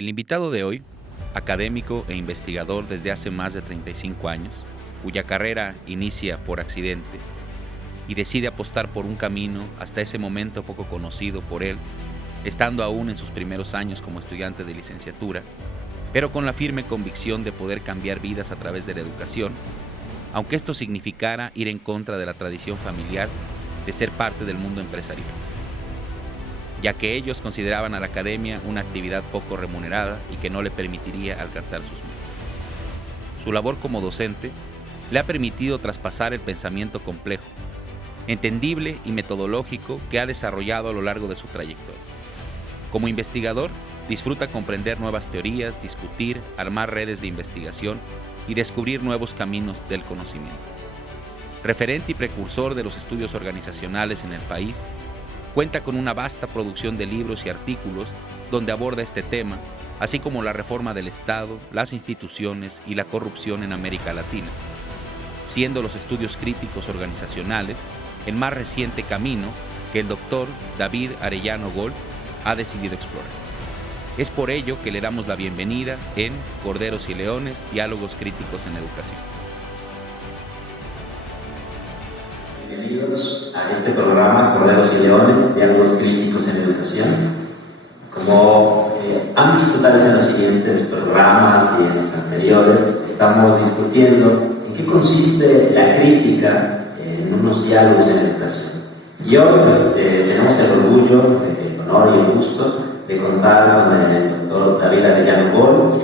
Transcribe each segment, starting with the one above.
El invitado de hoy, académico e investigador desde hace más de 35 años, cuya carrera inicia por accidente y decide apostar por un camino hasta ese momento poco conocido por él, estando aún en sus primeros años como estudiante de licenciatura, pero con la firme convicción de poder cambiar vidas a través de la educación, aunque esto significara ir en contra de la tradición familiar de ser parte del mundo empresarial, ya que ellos consideraban a la academia una actividad poco remunerada y que no le permitiría alcanzar sus metas. Su labor como docente le ha permitido traspasar el pensamiento complejo, entendible y metodológico que ha desarrollado a lo largo de su trayectoria. Como investigador, disfruta comprender nuevas teorías, discutir, armar redes de investigación y descubrir nuevos caminos del conocimiento. Referente y precursor de los estudios organizacionales en el país, cuenta con una vasta producción de libros y artículos donde aborda este tema, así como la reforma del Estado, las instituciones y la corrupción en América Latina, siendo los estudios críticos organizacionales el más reciente camino que el doctor David Arellano Gold ha decidido explorar. Es por ello que le damos la bienvenida en Corderos y Leones, Diálogos Críticos en Educación. Bienvenidos a este programa Corderos y Leones, Diálogos Críticos en Educación. Como han visto tal vez en los siguientes programas y en los anteriores, estamos discutiendo en qué consiste la crítica en unos diálogos en educación. Y hoy pues, tenemos el orgullo, el honor y el gusto de contar con el doctor David Arellano Gold,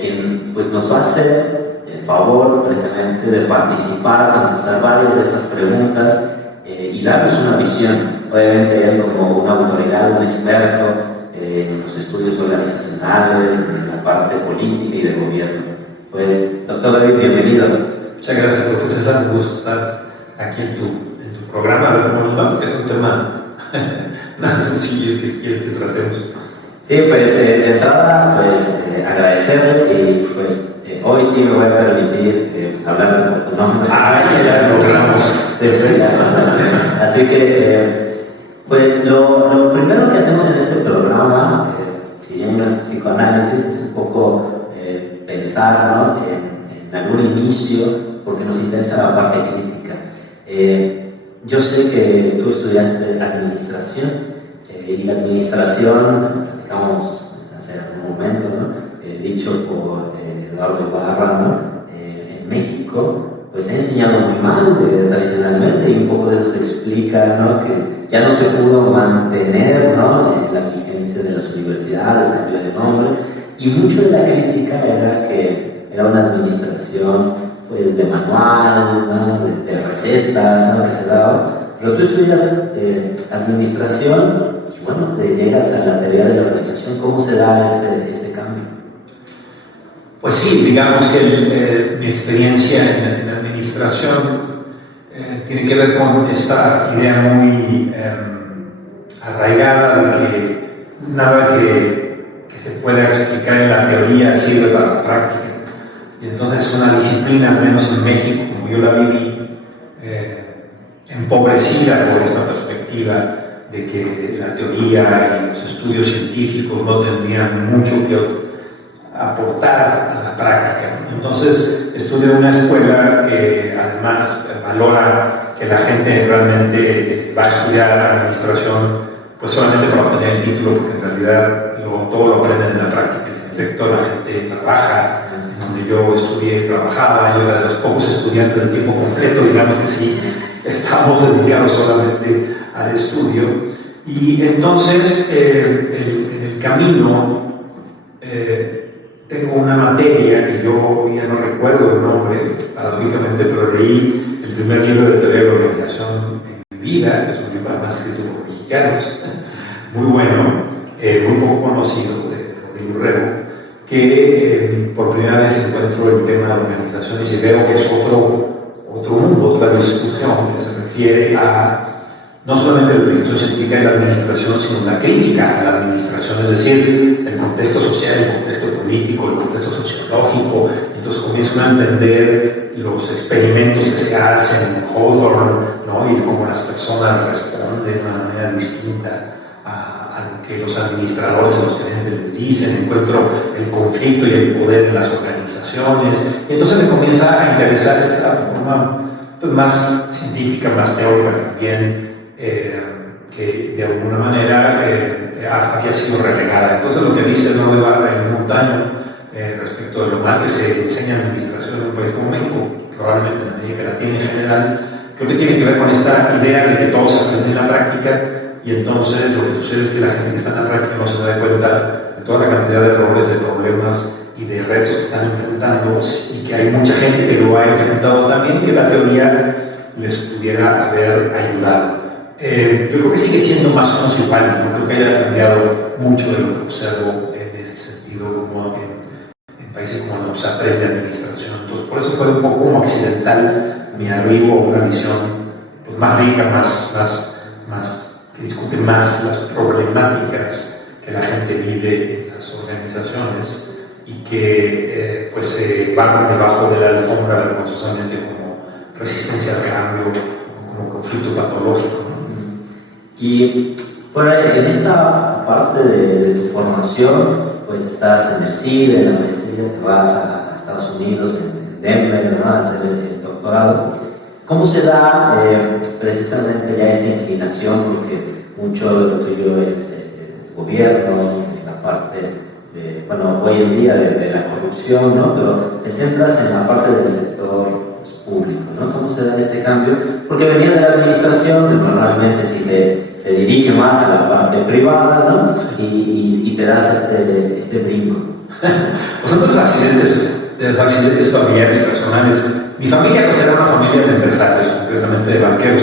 quien pues, nos va a hacer el favor precisamente de participar, contestar varias de estas preguntas y darnos una visión. Obviamente él como una autoridad, un experto en los estudios organizacionales, en la parte política y de gobierno. Pues, doctor David, bienvenido. Muchas gracias, profesor César. Un gusto estar aquí en tu programa, a ver cómo nos va, porque es un tema nada sencillo que quieres que tratemos. Sí, pues de entrada, pues agradecerle y pues hoy sí me voy a permitir pues, hablarte por tu nombre. Ya lo logramos. Así que, pues lo primero que hacemos en este programa, si bien no es psicoanálisis, es un poco pensar, ¿no? en algún inicio, porque nos interesa la parte crítica. Yo sé que tú estudiaste administración y la administración, platicamos hace un momento, ¿no? Dicho por Eduardo Ibarra, ¿no? En México, pues se ha enseñado muy mal tradicionalmente y un poco de eso se explica, ¿no? Que ya no se pudo mantener, ¿no? La vigencia de las universidades, cambió de nombre y mucho de la crítica era que era una administración pues de manual, ¿no? de recetas, ¿no? que se daba, pero tú estudias administración y bueno, te llegas a la teoría de la organización. ¿Cómo se da este cambio? Pues sí, digamos que mi experiencia en la administración tiene que ver con esta idea muy arraigada de que nada que se pueda explicar en la teoría sirve para la práctica. Y entonces una disciplina, al menos en México, como yo la viví, empobrecida por esta perspectiva de que la teoría y los estudios científicos no tendrían mucho que aportar a la práctica. Entonces estudié en una escuela que además valora que la gente realmente va a estudiar administración pues solamente para obtener el título, porque en realidad todo lo aprenden en la práctica. En efecto, la gente trabaja. Donde yo estudié y trabajaba, yo era de los pocos estudiantes de tiempo completo, digamos que sí, estamos dedicados solamente al estudio. Y entonces, en el camino, tengo una materia que yo hoy ya no recuerdo el nombre, paradójicamente, pero leí el primer libro de teoría de la organización en mi vida, que es un libro además escrito por mexicanos, muy bueno, muy poco conocido, de Urrego, que por primera vez encuentro el tema de organizaciones y veo que es otro mundo, otra discusión que se refiere a no solamente la aplicación científica de la administración, sino la crítica a la administración, es decir, el contexto social, el contexto político, el contexto sociológico. Entonces comienzo a entender los experimentos que se hacen en Hawthorne, ¿no? Y cómo las personas responden de una manera distinta a lo que los administradores o los gerentes les dicen, encuentro el conflicto y el poder en las organizaciones, y entonces me comienza a interesar esta forma pues, más científica, más teórica también, que de alguna manera había sido relegada. Entonces lo que dice Eduardo Ibarra y Montaño respecto de lo mal que se enseña administración en un país como México, probablemente en América Latina en general, creo que tiene que ver con esta idea de que todo se aprende en la práctica, y entonces lo que sucede es que la gente que está en la práctica no se da cuenta de toda la cantidad de errores, de problemas y de retos que están enfrentando, y que hay mucha gente que lo ha enfrentado también y que la teoría les pudiera haber ayudado. Yo creo que sigue siendo más o menos igual, no creo que haya cambiado mucho de lo que observo en este sentido, como en países como los se aprende administración. Entonces, por eso fue un poco como accidental mi arribo a una visión pues, más rica, que discute más las problemáticas que la gente vive en las organizaciones y que pues se barran debajo de la alfombra vergonzosamente como resistencia al cambio, como conflicto patológico, ¿no? Y bueno, en esta parte de tu formación, pues estás en el CIDE, en la maestría, te vas a Estados Unidos, en Denver, ¿no? A hacer el doctorado. ¿Cómo se da precisamente ya esta inclinación? Porque mucho de lo tuyo es gobierno, la parte de, bueno, hoy en día de la corrupción, ¿no? Pero te centras en la parte del sector pues, público, ¿no? ¿Cómo se da este cambio? Porque venías de la administración, normalmente sí se dirige más a la parte privada, ¿no? Y te das este brinco. Pues son de los accidentes familiares, personales. Mi familia pues, era una familia de empresarios, concretamente de banqueros.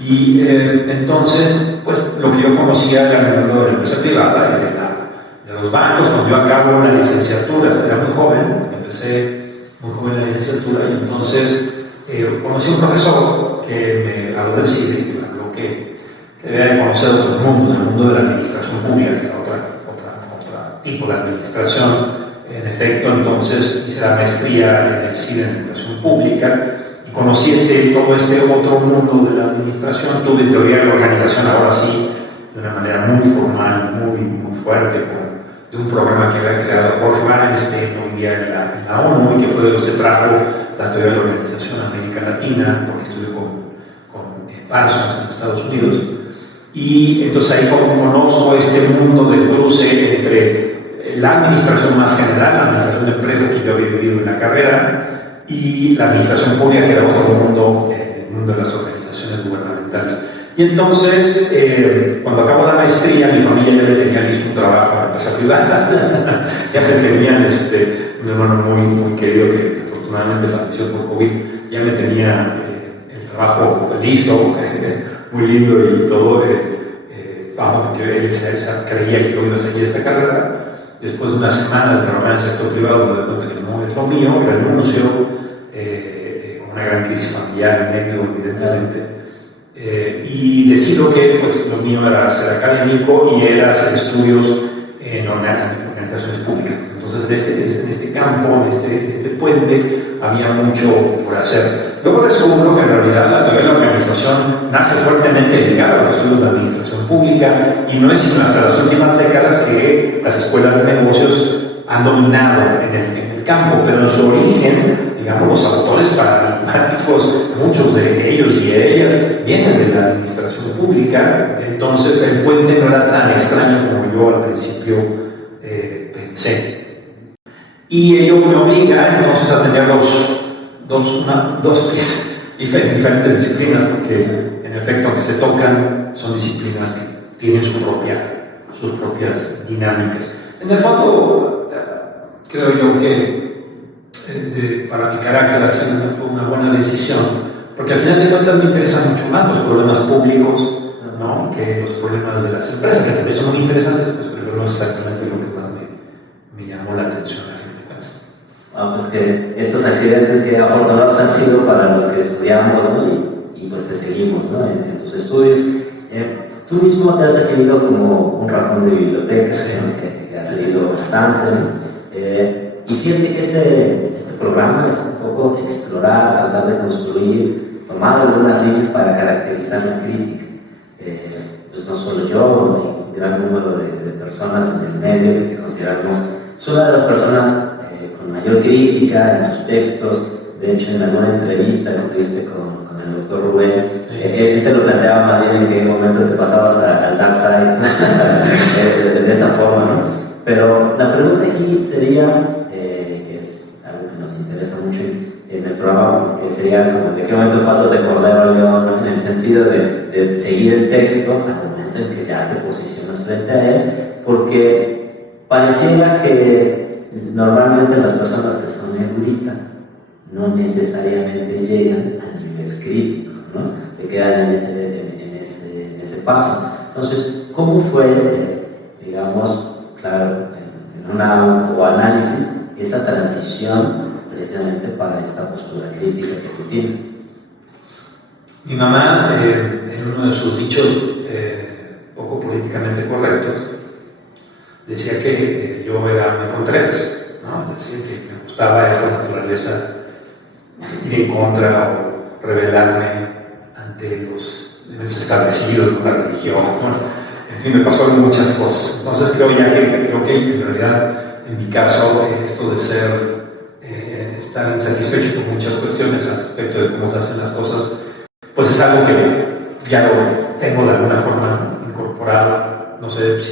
Y entonces, pues lo que yo conocía era el mundo de la empresa privada y de los bancos. Cuando yo acabo la licenciatura, era muy joven, empecé muy joven la licenciatura, y entonces conocí a un profesor que me habló del CIDE y me habló que debía conocer otros mundos, el mundo de la administración pública, que era otro tipo de administración. En efecto, entonces hice la maestría en el CIDE en administración pública y conocí todo este otro mundo de la administración. Tuve teoría de la organización, ahora sí, de una manera muy formal, muy fuerte, de un programa que había creado Jorge Wallenstein hoy día en la ONU, y que fue de los que trajo la teoría de la organización a América Latina, porque estudió con Parsons en Estados Unidos. Y entonces ahí conozco este mundo del cruce entre la administración más general, la administración de empresas que yo había vivido en la carrera, y la administración pública, que era otro mundo, el mundo de las organizaciones gubernamentales. Y entonces, cuando acabo la maestría, mi familia ya le tenía listo un trabajo en la empresa privada. Ya me tenían un hermano muy querido que afortunadamente falleció por COVID, ya me tenía el trabajo listo, muy lindo y todo. Vamos, porque él creía que yo iba a seguir esta carrera. Después de una semana de trabajar en el sector privado, me doy cuenta que no es lo mío, renuncio, con una gran crisis familiar en medio, evidentemente. Y decido que pues, lo mío era ser académico y era hacer estudios en organizaciones públicas. Entonces, en este campo, en este puente, había mucho por hacer. Luego descubro que en realidad la teoría de la organización nace fuertemente ligada a los estudios de administración pública, y no es sino hasta las últimas décadas que las escuelas de negocios han dominado en el campo, pero en su origen, digamos, los autores paradigmáticos, muchos de ellos y de ellas vienen de la administración pública. Entonces el puente no era tan extraño como yo al principio pensé. Y ello me obliga entonces a tener dos diferentes disciplinas, porque en efecto, aunque se tocan, son disciplinas que tienen sus propias dinámicas. En el fondo, creo yo que para mi carácter fue una buena decisión, porque al final de cuentas me interesan mucho más los problemas públicos, ¿no?, que los problemas de las empresas, que también son muy interesantes, pues, pero no es exactamente lo que más me llamó la atención a fin de cuentas. Pues que estos accidentes que afortunados han sido para los que estudiamos, ¿no? y pues te seguimos, ¿no? en tus estudios. Tú mismo te has definido como un ratón de biblioteca, ¿no? que has leído bastante, ¿no? Y fíjate que este programa es un poco explorar, tratar de construir, tomar algunas líneas para caracterizar la crítica. Pues no solo yo, gran número de personas en el medio que te consideramos una de las personas con mayor crítica en tus textos. De hecho, en alguna entrevista que tuviste con el doctor Rubén, él te lo planteaba más bien en qué momento te pasabas al dark side de esa forma, ¿no? Pero la pregunta aquí sería, que es algo que nos interesa mucho en el programa, porque sería como de qué momento pasas de Cordero a León, ¿no? En el sentido de seguir el texto al momento en que ya te posicionas frente a él, porque pareciera que normalmente las personas que son eruditas no necesariamente llegan al nivel crítico, ¿no? Se quedan en ese paso. Entonces, ¿cómo fue, digamos, claro, en un autoanálisis, esa transición precisamente para esta postura crítica que tú tienes? Mi mamá, en uno de sus dichos poco políticamente correctos, decía que yo era muy Contreras, ¿no? Decía que me gustaba esta naturaleza, ir en contra o rebelarme ante los niveles establecidos de la religión. Bueno, en fin, me pasó muchas cosas. Entonces creo que en realidad, en mi caso, esto de estar insatisfecho con muchas cuestiones al respecto de cómo se hacen las cosas, pues es algo que ya lo tengo de alguna forma incorporado. No sé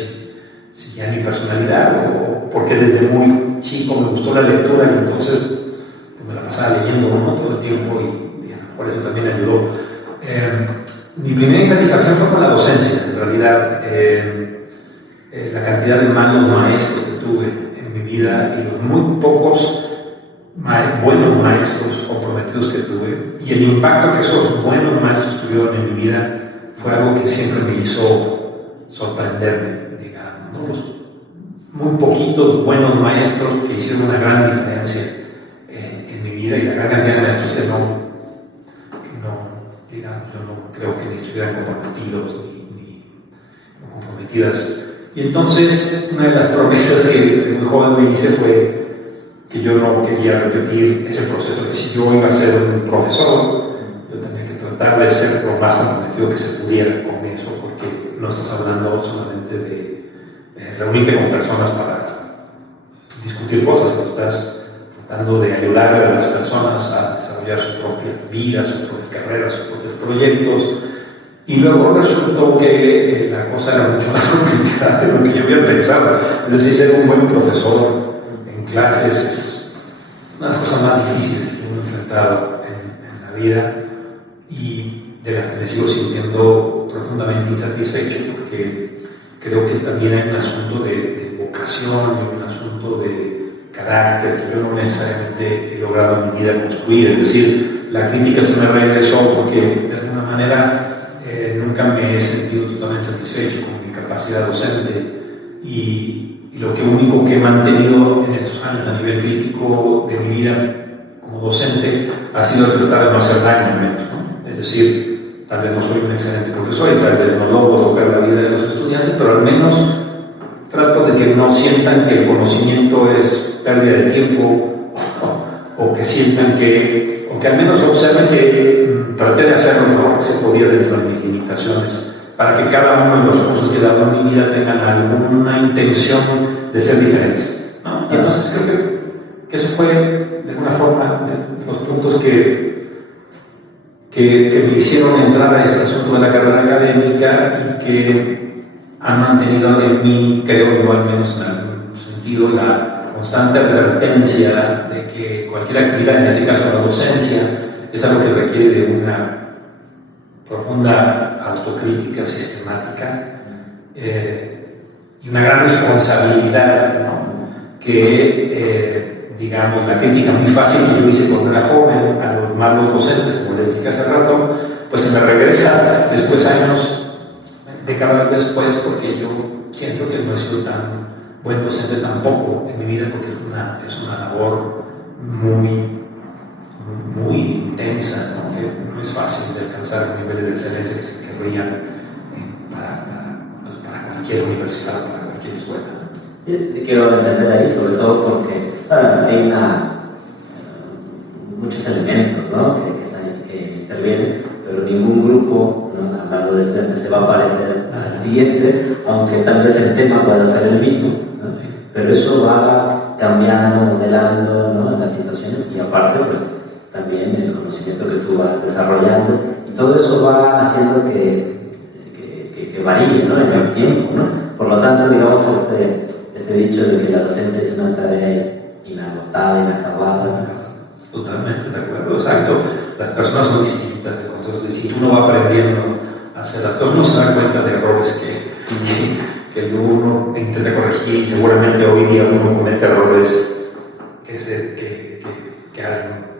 si ya en mi personalidad o porque desde muy chico me gustó la lectura y entonces me la pasaba leyendo, ¿no? Todo el tiempo y a lo mejor eso también ayudó. Mi primera insatisfacción fue con la docencia, en realidad. La cantidad de malos maestros que tuve en mi vida y los muy pocos buenos maestros comprometidos que tuve y el impacto que esos buenos maestros tuvieron en mi vida fue algo que siempre me hizo sorprenderme, digamos, ¿no? Los muy poquitos buenos maestros que hicieron una gran diferencia en mi vida y la gran cantidad de maestros que no, digamos, yo no creo que ni estuvieran comprometidos ni comprometidas. Y entonces una de las promesas que muy joven me hice fue que yo no quería repetir ese proceso, que si yo iba a ser un profesor, yo tenía que tratar de ser lo más comprometido que se pudiera con eso, porque no estás hablando solamente de reunirte con personas para discutir cosas, sino estás tratando de ayudarle a las personas a desarrollar sus propias vidas, sus propias carreras, sus propios proyectos. Y luego resultó que la cosa era mucho más complicada de lo que yo había pensado. Es decir, ser un buen profesor en clases es una de las cosas más difíciles que uno ha enfrentado en la vida y de las que me sigo sintiendo profundamente insatisfecho, porque creo que también hay un asunto de vocación y un asunto de carácter que yo no necesariamente he logrado en mi vida construir. Es decir, la crítica se me regresó porque de alguna manera nunca me he sentido totalmente satisfecho con mi capacidad docente y lo único que he mantenido en estos años a nivel crítico de mi vida como docente ha sido el tratar de no hacer daño al menos, ¿no? Es decir, tal vez no soy un excelente profesor y tal vez no logro tocar la vida de los estudiantes, pero al menos trato de que no sientan que el conocimiento es pérdida de tiempo o que sientan que, o que al menos observen que traté de hacer lo mejor que se podía dentro de mis limitaciones, para que cada uno de los cursos que he dado en mi vida tengan alguna intención de ser diferentes, ¿no? Y entonces creo que eso fue, de alguna forma, de los puntos que me hicieron entrar a este asunto de la carrera académica y que han mantenido en mí, creo yo, al menos en algún sentido, la constante advertencia de que cualquier actividad, en este caso la docencia, es algo que requiere de una profunda autocrítica sistemática y una gran responsabilidad, ¿no? Que, digamos, la crítica muy fácil que yo hice cuando era joven a los malos docentes, como les dije hace rato, pues se me regresa después, décadas después, porque yo siento que no he sido tan buen docente tampoco en mi vida, porque es una labor muy intensa, ¿no? Que no es fácil de alcanzar los niveles de excelencia que se querrían para cualquier universidad, para cualquier escuela. Quiero entender ahí, sobre todo porque hay muchos elementos, ¿no? que intervienen, pero ningún grupo, ¿no? Hablando de estudiantes, se va a parecer al siguiente, aunque tal vez el tema pueda ser el mismo, ¿no? Pero eso va cambiando, modelando, ¿no?, las situaciones, y aparte pues también el conocimiento que tú vas desarrollando, y todo eso va haciendo que varíe, ¿no?, en el tiempo, ¿no? Por lo tanto, digamos, este dicho de que la docencia es una tarea inagotada, inacabada. Totalmente de acuerdo, exacto. Las personas son distintas, es decir, uno va aprendiendo a hacer las cosas, uno se da cuenta de errores que uno intenta corregir, y seguramente hoy día uno comete errores que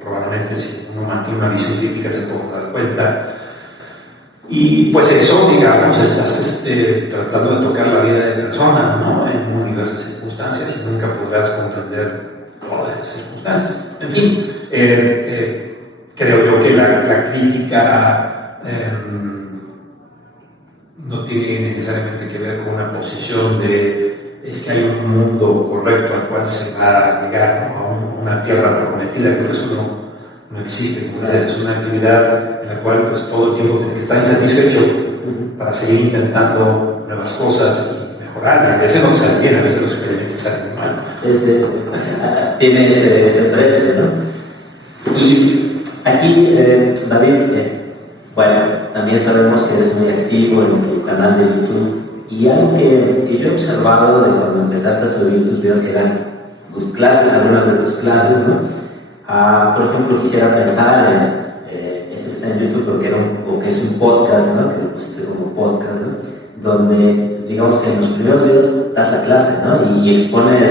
probablemente si uno mantiene una visión crítica se puede dar cuenta. Y pues eso, digamos, estás tratando de tocar la vida de personas, ¿no?, en muy diversas circunstancias, y nunca podrás comprender todas las circunstancias. En fin, creo yo que la crítica no tiene necesariamente que ver con una posición de es que hay un mundo correcto al cual se va a llegar, ¿no?, a una tierra prometida. Creo que eso no existe. Es una actividad en la cual pues, todo el tiempo tienes que estar insatisfecho para seguir intentando nuevas cosas y mejorar. Y a veces no sale bien, a veces los experimentos salen mal. Sí. Tiene ese precio, ¿no? Y aquí, David, bueno, también sabemos que eres muy activo en tu canal de YouTube, y algo que yo he observado de cuando empezaste a subir tus videos, que eran tus clases, algunas de tus clases, ¿no? Por ejemplo, quisiera pensar en esto que está en YouTube, pero que es un podcast, ¿no?, que lo pusiste como podcast, ¿no?, donde digamos que en los primeros videos das la clase, ¿no?, y expones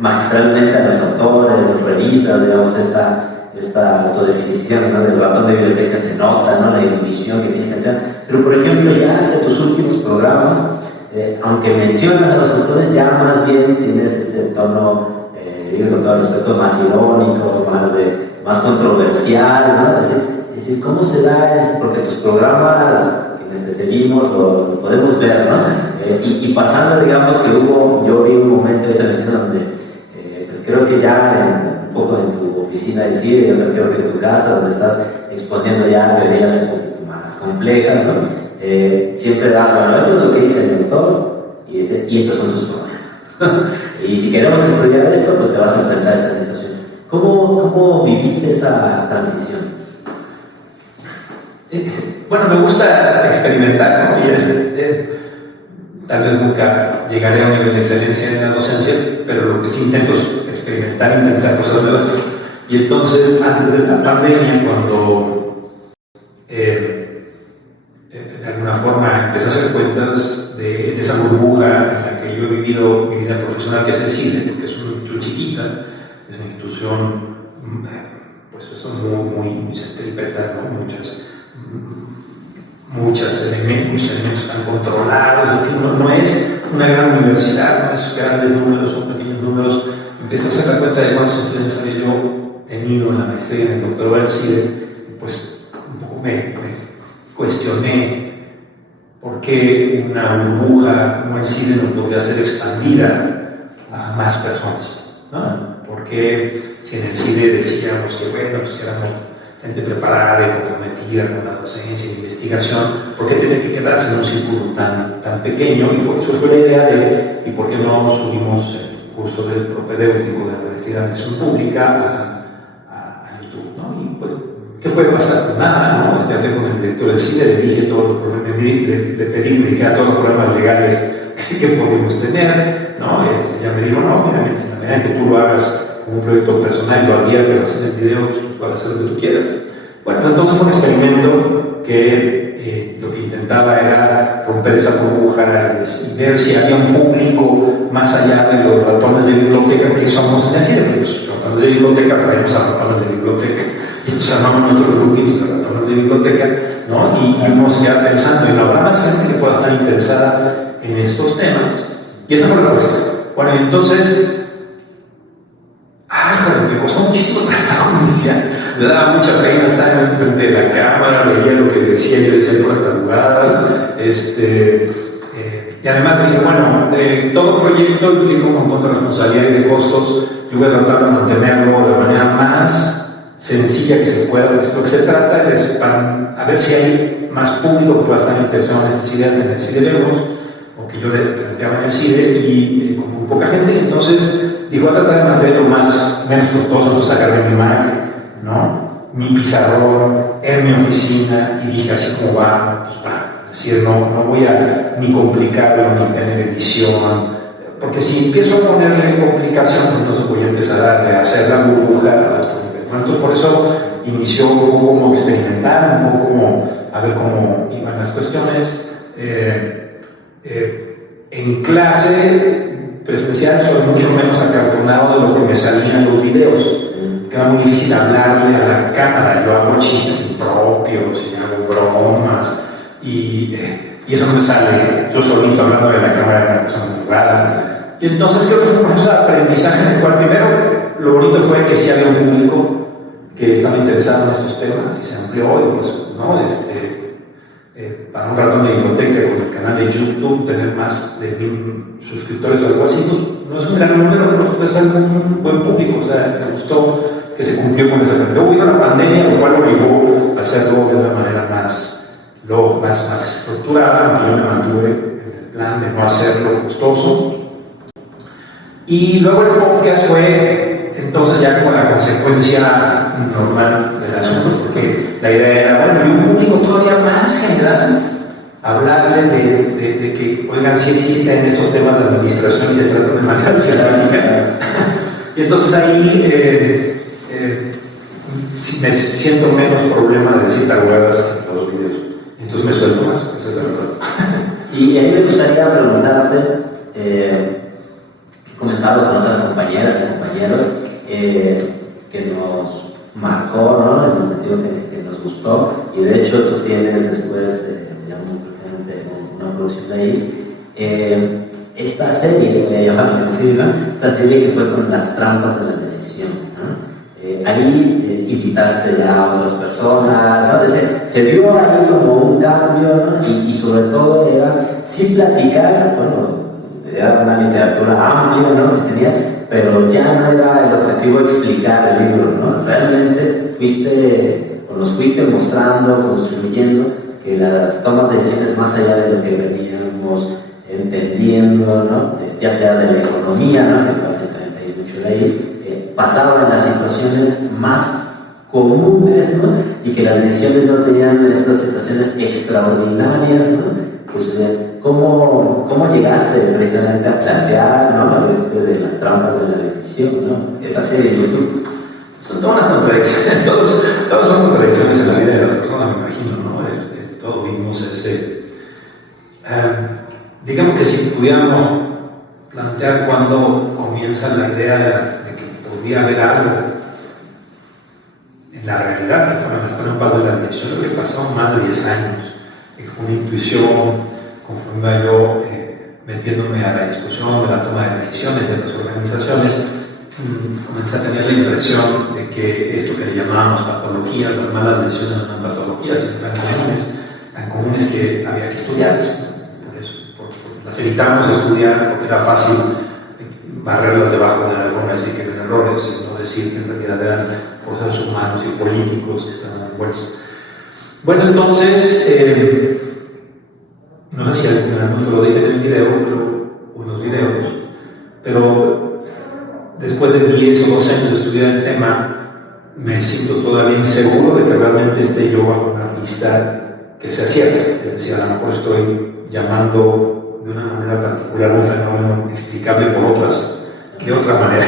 magistralmente a los autores, los revisas, digamos, esta autodefinición, ¿no?, del ratón de biblioteca se nota, ¿no?, la erudición que tienes acá. Pero por ejemplo, ya hacia tus últimos programas, aunque mencionas a los autores, ya más bien tienes este tono, digo con todo el respeto, más irónico, más controversial, ¿no? Es decir, ¿cómo se da eso? Porque tus programas, quienes te seguimos, lo podemos ver, ¿no? Y pasando, digamos, que yo vi un momento de televisión donde, pues creo que ya un poco en tu oficina de CIDE, yo creo que en tu casa, donde estás exponiendo ya teorías un poquito más complejas, ¿no? Siempre das, bueno, esto es lo que dice el autor, y estos son sus problemas. Y si queremos estudiar esto, pues te vas a enfrentar a esta situación. ¿Cómo viviste esa transición? Bueno, me gusta experimentar, ¿no? Y tal vez nunca llegaré a un nivel de excelencia en la docencia, pero lo que sí intento es experimentar, intentar cosas nuevas. Y entonces, antes de la pandemia, cuando de alguna forma empecé a hacer cuentas de esa burbuja en la que yo he vivido mi vida profesional, que es el CIDE, porque es una institución chiquita, es una institución, pues eso muy centrípeta, ¿no? Muchos elementos están controlados, en fin, no es una gran universidad, no es grandes números, son pequeños números. Empecé a hacer la cuenta de cuántos estudiantes había yo tenido en la maestría y en el doctorado del CIDE, y pues un poco me cuestioné por qué una burbuja como el CIDE no podía ser expandida a más personas, ¿no? Porque si en el CIDE decíamos que bueno, pues que éramos gente preparada y comprometida con la docencia y investigación, ¿por qué tenía que quedarse en un círculo tan pequeño? Y eso fue la idea de, ¿y por qué no subimos el curso del propedéutico de la Universidad de Educación Pública a YouTube, ¿no? Y pues, ¿qué puede pasar? Pues nada, ¿no? Hablé con el director del CIDE, le dije todos los problemas, le pedí que me dijera todos los problemas legales que podíamos tener, ¿no? Ya me dijo, no, mira, en la medida que tú lo hagas como un proyecto personal y lo adviertes hacer el video, pues tú puedes hacer lo que tú quieras. Bueno, pues entonces fue un experimento que lo que intentaba era romper esa burbuja y ver si había un público más allá de los ratones de biblioteca que somos en el CIDE, porque los ratones de biblioteca traemos a ratones de biblioteca. Y entonces armamos nuestros grupitos de ratones de biblioteca, ¿no? Y íbamos ya pensando en habrá más gente que pueda estar interesada en estos temas. Y esa fue la cuestión. Bueno, entonces, me costó muchísimo trabajo inicial. Me daba mucha pena estar enfrente de la cámara, leía lo que decía, yo decía por las tarugadas. Y además dije, bueno, todo proyecto implica un montón de responsabilidad y de costos. Yo voy a tratar de mantenerlo de la manera más sencilla que se pueda, porque lo que se trata es a ver si hay más público que pueda estar interesado en estas ideas. En el CIDE vemos o que yo planteaba en el CIDE, y con poca gente, entonces dijo, voy a tratar de mantenerlo menos costoso, entonces agarré mi Mac, ¿no? Mi pizarrón en mi oficina, y dije, así como va, pues va. Es decir, no voy a ni complicarlo, ni tener edición, porque si empiezo a ponerle complicación, entonces voy a empezar a hacer la burbuja. Entonces, por eso inició un poco como experimentar, un poco como a ver cómo iban las cuestiones. En clase presencial soy mucho menos acartonado de lo que me salía en los videos, que era muy difícil hablarle a la cámara. Yo hago chistes impropios y hago bromas, y eso no me sale yo solito hablando de la cámara, de una cosa muy rara. Y entonces creo que fue un proceso de aprendizaje en el cual primero lo bonito fue que sí había un público que estaba interesado en estos temas y se amplió, y pues no, para un ratón de biblioteca con el canal de YouTube tener más de 1000 suscriptores o algo así, pues no es un gran número, pero es un buen público. O sea, me gustó que se cumplió con esa. Luego vino la pandemia, lo cual obligó a hacerlo de una manera más estructurada, aunque yo me mantuve en el plan de no hacerlo costoso. Y luego el podcast fue entonces ya como la consecuencia normal del asunto, porque la idea era, bueno, y un público todavía más general, hablarle de que, oigan, sí existen estos temas de administración y se tratan de manera científica. Y entonces ahí me siento menos problema de decir tarugadas en los videos. Entonces me suelto más, esa es la verdad. Y a mí me gustaría preguntarte, he comentado con otras compañeras y compañeros que nos marcó, ¿no? En el sentido que nos gustó, y de hecho tú tienes después, una producción de ahí, esta serie, voy a llamarla así, ¿no? Esta serie que fue con las trampas de la decisión, ¿no? Ahí invitaste ya a otras personas, ¿no? Se dio ahí como un cambio, ¿no? Y sobre todo era sí platicar, bueno, era una literatura amplia, ¿no? Que tenías, pero ya no era el objetivo explicar el libro, ¿no? Realmente nos fuiste mostrando, construyendo que las tomas de decisiones más allá de lo que veníamos entendiendo, ¿no? Ya sea de la economía, ¿no? Que básicamente hay mucho de ahí, pasaban en las situaciones más comunes, ¿no? Y que las decisiones no tenían estas situaciones extraordinarias, ¿no? Que sucedían. ¿Cómo llegaste precisamente a plantear, ¿no? De las trampas de la decisión, ¿no? Esta serie de YouTube. Son todas las contradicciones, todos son contradicciones en la vida de las personas, me imagino, ¿no? Todos vimos digamos que si pudiéramos plantear cuándo comienza la idea de que podría haber algo en la realidad, que fueron las trampas de la decisión, lo que pasó más de 10 años, que fue una intuición, conforme iba yo metiéndome a la discusión de la toma de decisiones de las organizaciones, comencé a tener la impresión de que esto que le llamábamos patologías, las malas decisiones no eran patologías, sino eran tan comunes que había que estudiarlas. Por eso, las evitamos estudiar porque era fácil barrerlas debajo de la alfombra y decir que eran errores, y no decir que en realidad eran procesos humanos y políticos que estaban envueltos. Bueno, entonces, no sé si algún momento lo dije en el video, o en los videos, pero después de 10 o 12 años de estudiar el tema, me siento todavía inseguro de que realmente esté yo bajo una pista que sea cierta. Es decir, a lo mejor estoy llamando de una manera particular un fenómeno explicable de otra manera.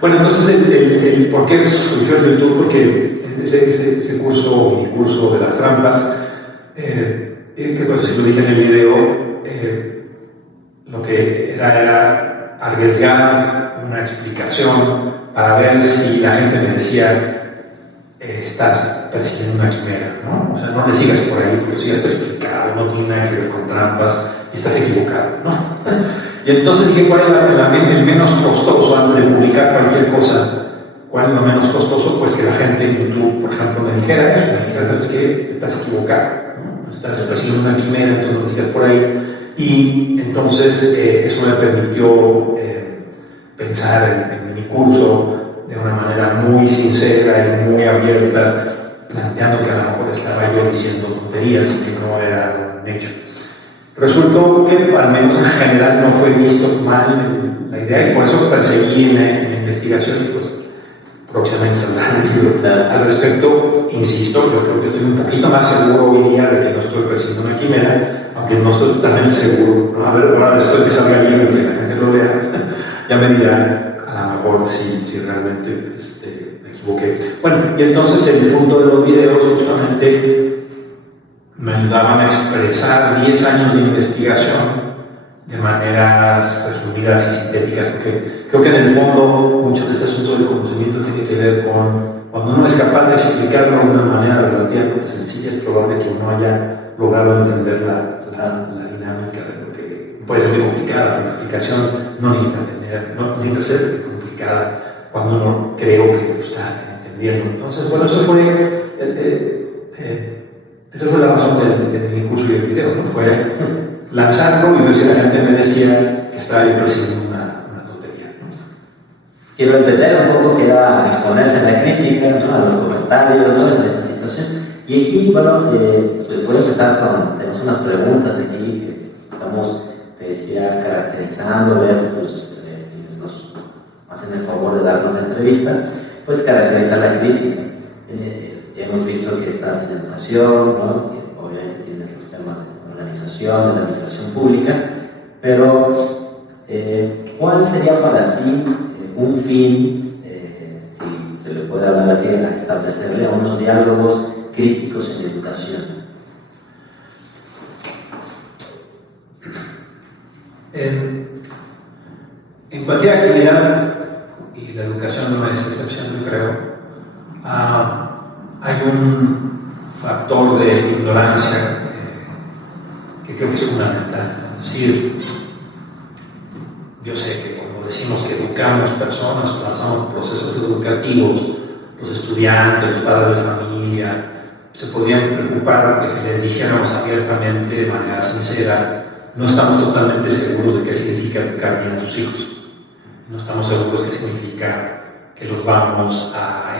Bueno, entonces, ¿por qué surgió el YouTube? Porque ese curso, mi curso de las trampas, que pues, si lo dije en el video, lo que era arriesgar una explicación para ver si la gente me decía, estás persiguiendo una quimera, ¿no? O sea, no le sigas por ahí, porque si ya está explicado, no tiene nada que ver con trampas, y estás equivocado, ¿no? Y entonces dije, ¿cuál es el menos costoso antes de publicar cualquier cosa? ¿Cuál es lo menos costoso? Pues que la gente en YouTube, por ejemplo, me dijera eso, me dijera, ¿sabes qué? Estás equivocado, ¿no? Estás persiguiendo una quimera, entonces no le sigas por ahí. Y entonces eso me permitió pensar en mi curso de una manera muy sincera y muy abierta, planteando que a lo mejor estaba yo diciendo tonterías y que no era un hecho. Resultó que, al menos en general, no fue visto mal la idea y por eso perseguí en la investigación y pues próximamente saldrá un libro al respecto. Insisto, yo creo que estoy un poquito más seguro hoy día de que no estoy persiguiendo una quimera, aunque no estoy totalmente seguro, ¿no? A ver, ahora después que salga el libro y que la gente lo lea, ya me dirán a lo mejor si realmente me equivoqué. Bueno, y entonces el punto de los videos justamente me ayudaban a expresar 10 años de investigación de maneras resumidas y sintéticas, porque creo que en el fondo mucho de este asunto del conocimiento tiene que ver con cuando uno es capaz de explicarlo de una manera relativamente sencilla, es probable que uno haya logrado entender la dinámica de lo que puede ser muy complicada, pero la explicación no necesita ser complicada cuando uno creo que lo está entendiendo. Entonces, bueno, esa fue la razón de mi curso y el video, ¿no? Fue lanzarlo y ver si la gente me decía que estaba yo persiguiendo una tontería, ¿no? Quiero entender un poco que era exponerse a la crítica, ¿no? A los comentarios, ¿no? En esta situación. Y aquí, bueno, pues voy a empezar tenemos unas preguntas aquí que estamos, te decía, caracterizando, pues, quienes nos hacen el favor de darnos la entrevista, pues caracterizar la crítica. Ya hemos visto que estás en educación, ¿no? Que obviamente tienes los temas de organización, de la administración pública, pero ¿cuál sería para ti un fin, si se le puede hablar así, de establecerle a unos diálogos críticos en educación? En cualquier actividad, y la educación no es excepción, yo creo, hay un factor de ignorancia que creo que es fundamental. Es decir, yo sé que cuando decimos que educamos personas, lanzamos procesos educativos, los estudiantes, los padres de familia, se podrían preocupar de que les dijéramos abiertamente, de manera sincera, no estamos totalmente seguros de qué significa educar bien a sus hijos. No estamos seguros de qué significa que les vamos a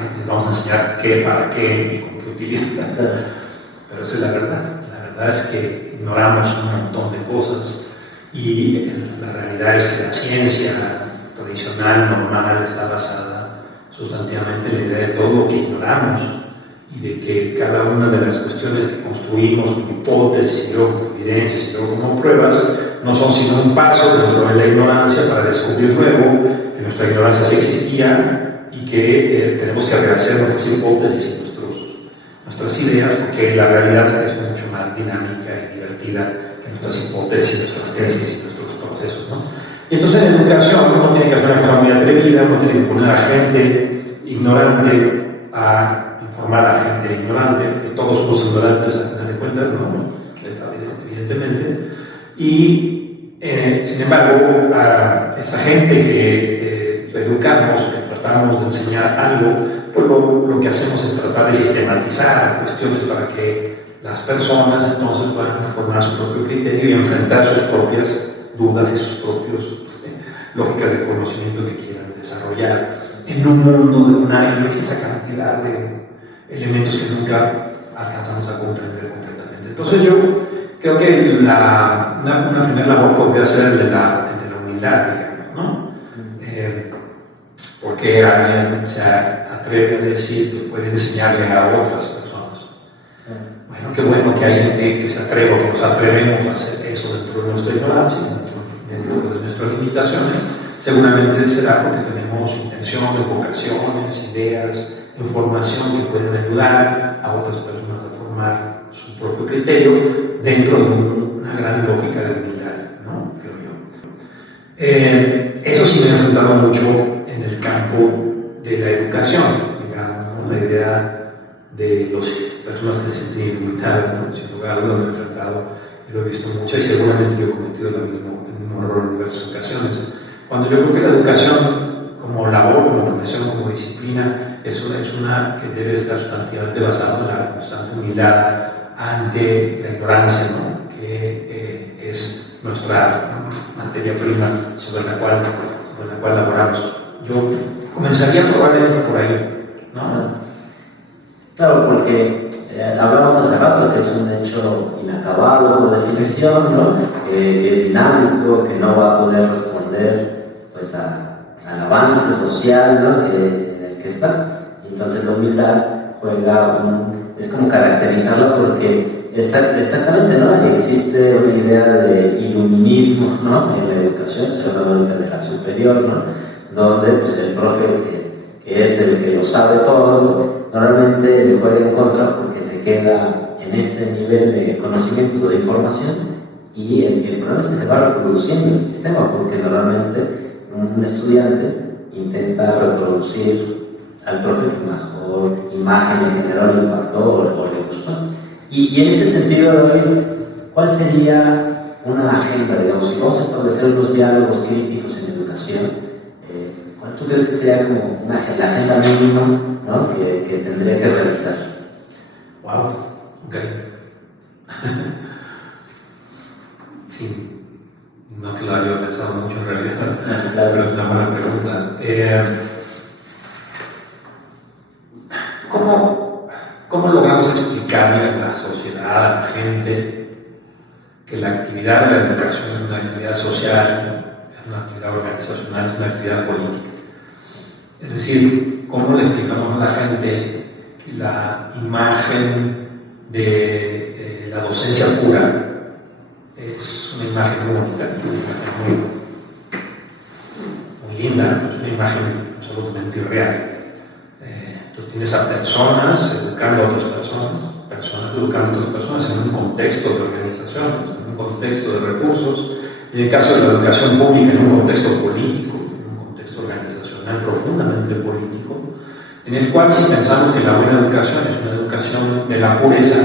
enseñar qué, para qué y con qué utilidad. Pero esa es la verdad. La verdad es que ignoramos un montón de cosas y la realidad es que la ciencia tradicional, normal, está basada sustantivamente en la idea de todo lo que ignoramos y de que cada una de las cuestiones que construimos como hipótesis y luego como evidencias y luego como pruebas no son sino un paso dentro de la ignorancia para descubrir luego que nuestra ignorancia sí existía y que tenemos que rehacer nuestras hipótesis y nuestras ideas, porque la realidad es mucho más dinámica y divertida que nuestras hipótesis, nuestras tesis y nuestros procesos, ¿no? Y entonces en educación uno tiene que hacer una cosa muy atrevida, uno tiene que poner a gente ignorante a informar a gente ignorante, porque todos somos ignorantes a final de cuentas, ¿no? Evidentemente. Y sin embargo, a esa gente que educamos, que tratamos de enseñar algo, pues lo que hacemos es tratar de sistematizar cuestiones para que las personas entonces puedan formar su propio criterio y enfrentar sus propias dudas y sus propias lógicas de conocimiento que quieran desarrollar en un mundo de una inmensa cantidad de elementos que nunca alcanzamos a comprender completamente. Entonces yo creo que una primera labor podría ser el de la humildad, digamos, ¿no? Porque alguien se atreve a decir que puede enseñarle a otras personas. Bueno, qué bueno que hay gente que se atreve o que nos atrevemos a hacer eso dentro de nuestra ignorancia, dentro de nuestras limitaciones. Seguramente será porque tenemos intenciones, vocaciones, ideas, información que pueden ayudar a otras personas a formar su propio criterio dentro de una gran lógica de humildad, ¿no? Creo yo. Eso sí me ha enfrentado mucho en el campo de la educación, digamos, ¿no? La idea de las personas que se sienten ilimitadas, ¿no? Sin lugar a dudas lo he enfrentado y lo he visto mucho y seguramente yo he cometido el mismo error en diversas ocasiones. Cuando yo creo que la educación como labor, como profesión, como disciplina, es una que debe estar sustantivamente basada en la constante humildad ante la ignorancia, ¿no? Que es nuestra materia prima sobre la cual laboramos. Yo comenzaría probablemente por ahí, ¿no? Claro, porque hablamos hace rato que es un hecho inacabado por definición, ¿no? Que es dinámico, que no va a poder responder pues, al avance social, ¿no? En el que está. Entonces la humildad es como caracterizarla porque exactamente, ¿no? Existe una idea de iluminismo, ¿no? En la educación, se habla ahorita de la superior, ¿no? Donde pues, el profe que es el que lo sabe todo, normalmente le juega en contra porque se queda en ese nivel de conocimientos o de información y el problema es que se va reproduciendo el sistema porque normalmente un estudiante intenta reproducir al profe que mejor imagen le generó, le impactó o le gustó. Y en ese sentido, David, ¿cuál sería una agenda, digamos, si vamos a establecer unos diálogos críticos en educación? ¿Cuál tú crees que sería como la agenda mínima, ¿no? que tendría que realizar? Wow, ok. Sí, no que lo haya pensado mucho en realidad, claro. Pero es una buena pregunta. ¿Cómo logramos explicarle a la sociedad, a la gente, que la actividad de la educación es una actividad social, es una actividad organizacional, es una actividad política? Es decir, ¿cómo le explicamos a la gente que la imagen de la docencia pura es una imagen muy bonita, una imagen muy linda, es una imagen absolutamente irreal? Tú tienes a personas educando a otras personas educando a otras personas en un contexto de organización, en un contexto de recursos, y en el caso de la educación pública en un contexto político, en un contexto organizacional profundamente político, en el cual si pensamos que la buena educación es una educación de la pureza,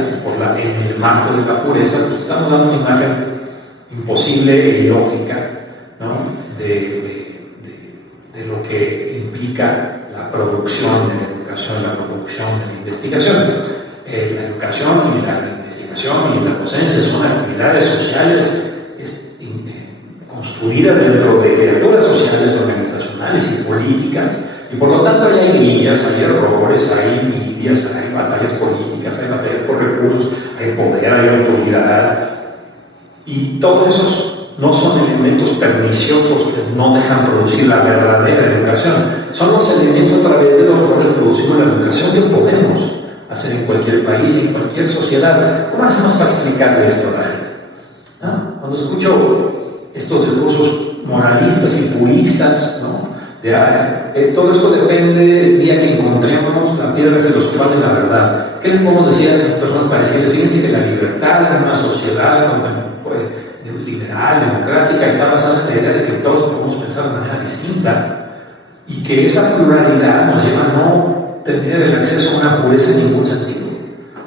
en el marco de la pureza, pues estamos dando una imagen imposible e ilógica, ¿no? de lo que implica la producción de la educación, la producción de la investigación. La educación y la investigación y la docencia son actividades sociales construidas dentro de criaturas sociales, organizacionales y políticas, y por lo tanto hay grillas, hay errores, hay envidias, hay batallas políticas, hay batallas por recursos, hay poder, hay autoridad, y todos esos no son elementos perniciosos que no dejan producir la verdadera educación, son los elementos a través de los cuales producimos la educación que podemos hacer en cualquier país y en cualquier sociedad. ¿Cómo hacemos para explicarle esto a la gente? ¿No? Cuando escucho estos discursos moralistas y puristas, ¿no? Todo esto depende del día que encontremos la piedra filosofal de la verdad. ¿Qué les podemos decir a esas personas para decirles? Fíjense que la libertad en una sociedad liberal, democrática, está basada en la idea de que todos podemos pensar de manera distinta y que esa pluralidad nos lleva a no tener el acceso a una pureza en ningún sentido,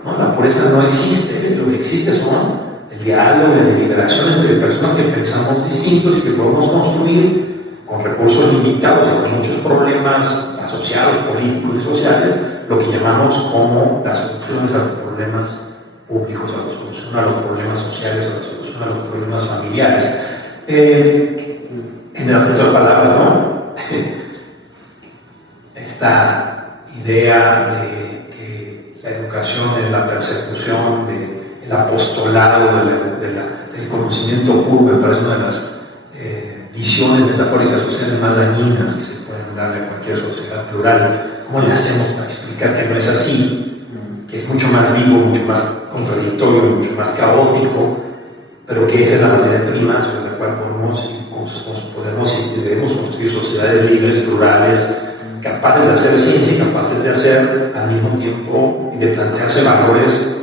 ¿no? La pureza no existe, lo que existe son el diálogo y la deliberación entre personas que pensamos distintos y que podemos construir con recursos limitados y con muchos problemas asociados, políticos y sociales, lo que llamamos como las soluciones a los problemas públicos, a la solución a los problemas sociales, a la solución a los problemas familiares. En otras palabras, ¿no? Esta idea de que la educación es la persecución del apostolado del conocimiento puro, me parece una de las visiones metafóricas sociales más dañinas que se pueden darle a cualquier sociedad plural. ¿Cómo le hacemos para explicar que no es así? Que es mucho más vivo, mucho más contradictorio, mucho más caótico, pero que esa es la materia prima sobre la cual podemos y debemos construir sociedades libres, plurales, capaces de hacer ciencia y capaces de hacer al mismo tiempo y de plantearse valores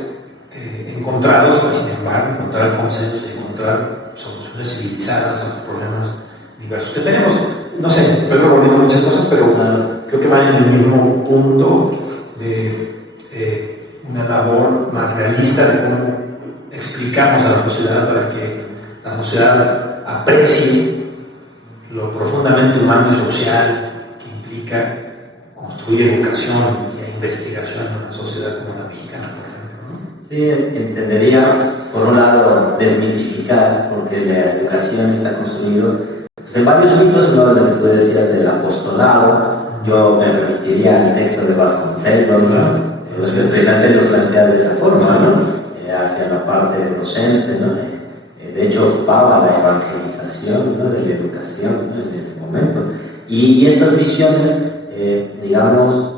encontrados, pero sin embargo encontrar consenso y encontrar soluciones civilizadas a los problemas diversos que tenemos. No sé, estoy revolviendo muchas cosas, pero creo que van en el mismo punto de una labor más realista de cómo explicamos a la sociedad para que la sociedad aprecie lo profundamente humano y social que implica construir educación y investigación en una sociedad como la mexicana, por ejemplo, ¿no? Sí, entendería, por un lado, desmitificar, porque la educación está construida pues, en varios mitos, ¿no? Lo que tú decías del apostolado, yo me remitiría al texto de Vasconcelos, ¿no? donde precisamente lo plantea de esa forma, ¿no? Hacia la parte docente, ¿no? De hecho, ocupaba la evangelización, ¿no? De la educación, ¿no? En ese momento. Y estas visiones, digamos,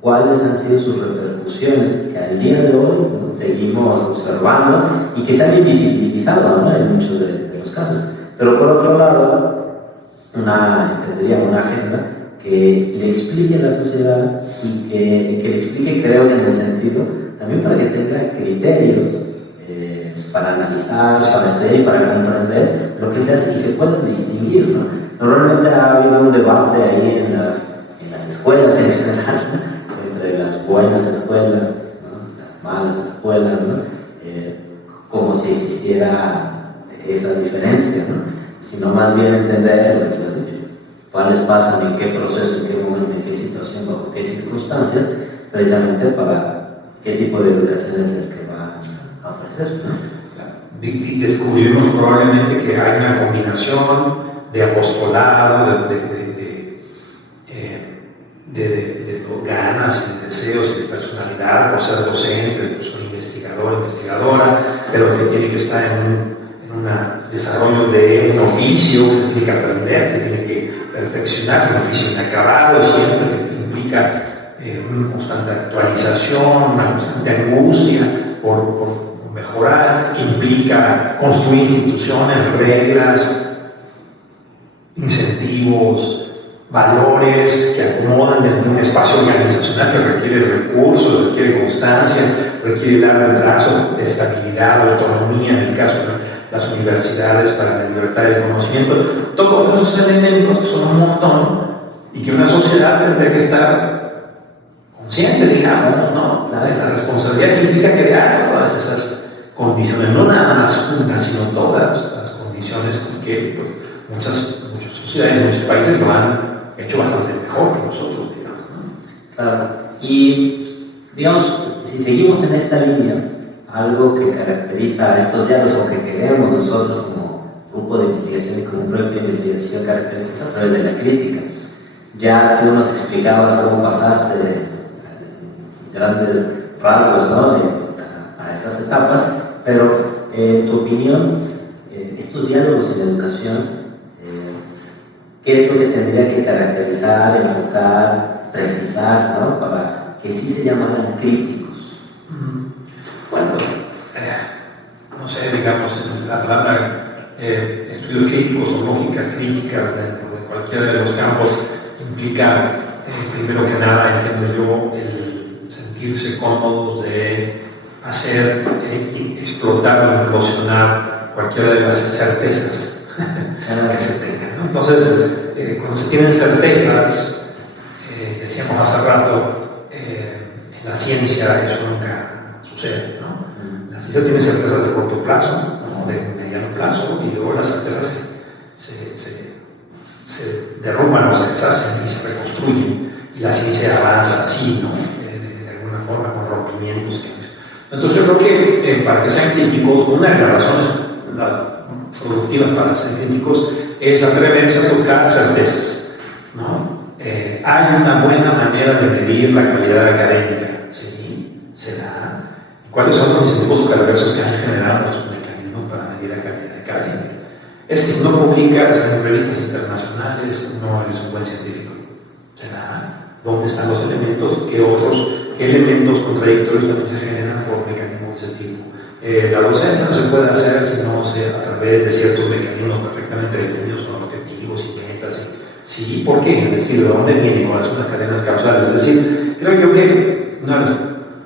cuáles han sido sus repercusiones que al día de hoy, ¿no? Seguimos observando y que se han invisibilizado, ¿no? En muchos de los casos. Pero por otro lado, entendería una agenda que le explique a la sociedad y que le explique, creo que en el sentido, también para que tenga criterios para analizar, para estudiar y para comprender lo que se hace y se puedan distinguir, ¿no? Normalmente ha habido un debate ahí en las escuelas en general, ¿no? Entre las buenas escuelas, ¿no? Las malas escuelas, ¿no? Como si existiera esa diferencia, ¿no? Sino más bien entender lo que tú has dicho, cuáles pasan, en qué proceso, en qué momento, en qué situación, bajo qué circunstancias, precisamente para qué tipo de educación es el que va a ofrecer, ¿no? Y descubrimos probablemente que hay una combinación de apostolado, de ganas y de deseos y de personalidad por ser docente, de persona investigador, investigadora, pero que tiene que estar en un desarrollo de un oficio, se tiene que aprender, se tiene que perfeccionar, un oficio inacabado siempre, que implica una constante actualización, una constante angustia por mejorar, que implica construir instituciones, reglas, incentivos, valores que acomodan dentro de un espacio organizacional que requiere recursos, requiere constancia, requiere largo plazo de estabilidad, autonomía, en el caso de las universidades para la libertad del conocimiento. Todos esos elementos que son un montón y que una sociedad tendría que estar consciente, digamos, ¿no? De la responsabilidad que implica crear todas esas condiciones, no nada más una, sino todas las condiciones que pues, muchas sociedades, muchos países lo han hecho bastante mejor que nosotros, digamos, ¿no? Claro. Y, digamos, si seguimos en esta línea, algo que caracteriza a estos diálogos, o que queremos nosotros como grupo de investigación y como un proyecto de investigación, caracteriza a través de la crítica. Ya tú nos explicabas cómo pasaste grandes rasgos, ¿no? a estas etapas, pero en tu opinión, estos diálogos en la educación, ¿qué es lo que tendría que caracterizar, enfocar, precisar, ¿no? Para que sí se llamaran críticos? Bueno, no sé, digamos, la palabra estudios críticos o lógicas críticas dentro de cualquiera de los campos implica, primero que nada, entiendo yo, el sentirse cómodos de hacer, explotar o implosionar cualquiera de las certezas que se tengan, ¿no? Entonces, cuando se tienen certezas, decíamos hace rato, en la ciencia eso nunca sucede, ¿no? La ciencia tiene certezas de corto plazo, ¿no? De mediano plazo, y luego las certezas se derrumban o se deshacen y se reconstruyen, y la ciencia avanza así, ¿no? De alguna forma, con rompimientos, cambios. Entonces yo creo que para que sean críticos, una de las razones productivas para ser críticos es atreverse a tocar certezas, ¿no? Hay una buena manera de medir la calidad académica, ¿sí? Se da. ¿Cuáles son los incentivos perversos que han generado nuestros mecanismos para medir la calidad académica? Es que si no publicas en revistas internacionales, no eres un buen científico. ¿Se da? ¿Dónde están los elementos? ¿Qué elementos contradictorios también se generan por mecanismos de ese tipo? La docencia no se puede hacer sino a través de ciertos mecanismos perfectamente definidos con objetivos y metas. Sí, ¿por qué? Es decir, ¿de dónde vienen? ¿Cuáles son las cadenas causales? Es decir, creo yo que una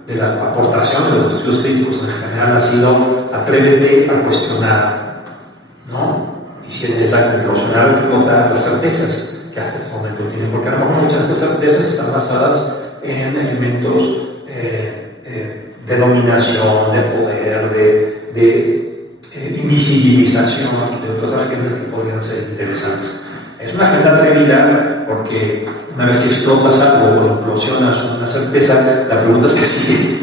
de las aportaciones de los estudios críticos en general ha sido atrévete a cuestionar, ¿no? Y si es necesario implosionar o explotar las certezas que hasta este momento tienen, porque a lo mejor muchas de estas certezas están basadas en elementos de dominación, de poder, de invisibilización de otras agendas que podrían ser interesantes. Es una agenda atrevida porque una vez que explotas algo o implosionas una certeza, la pregunta es que sigue.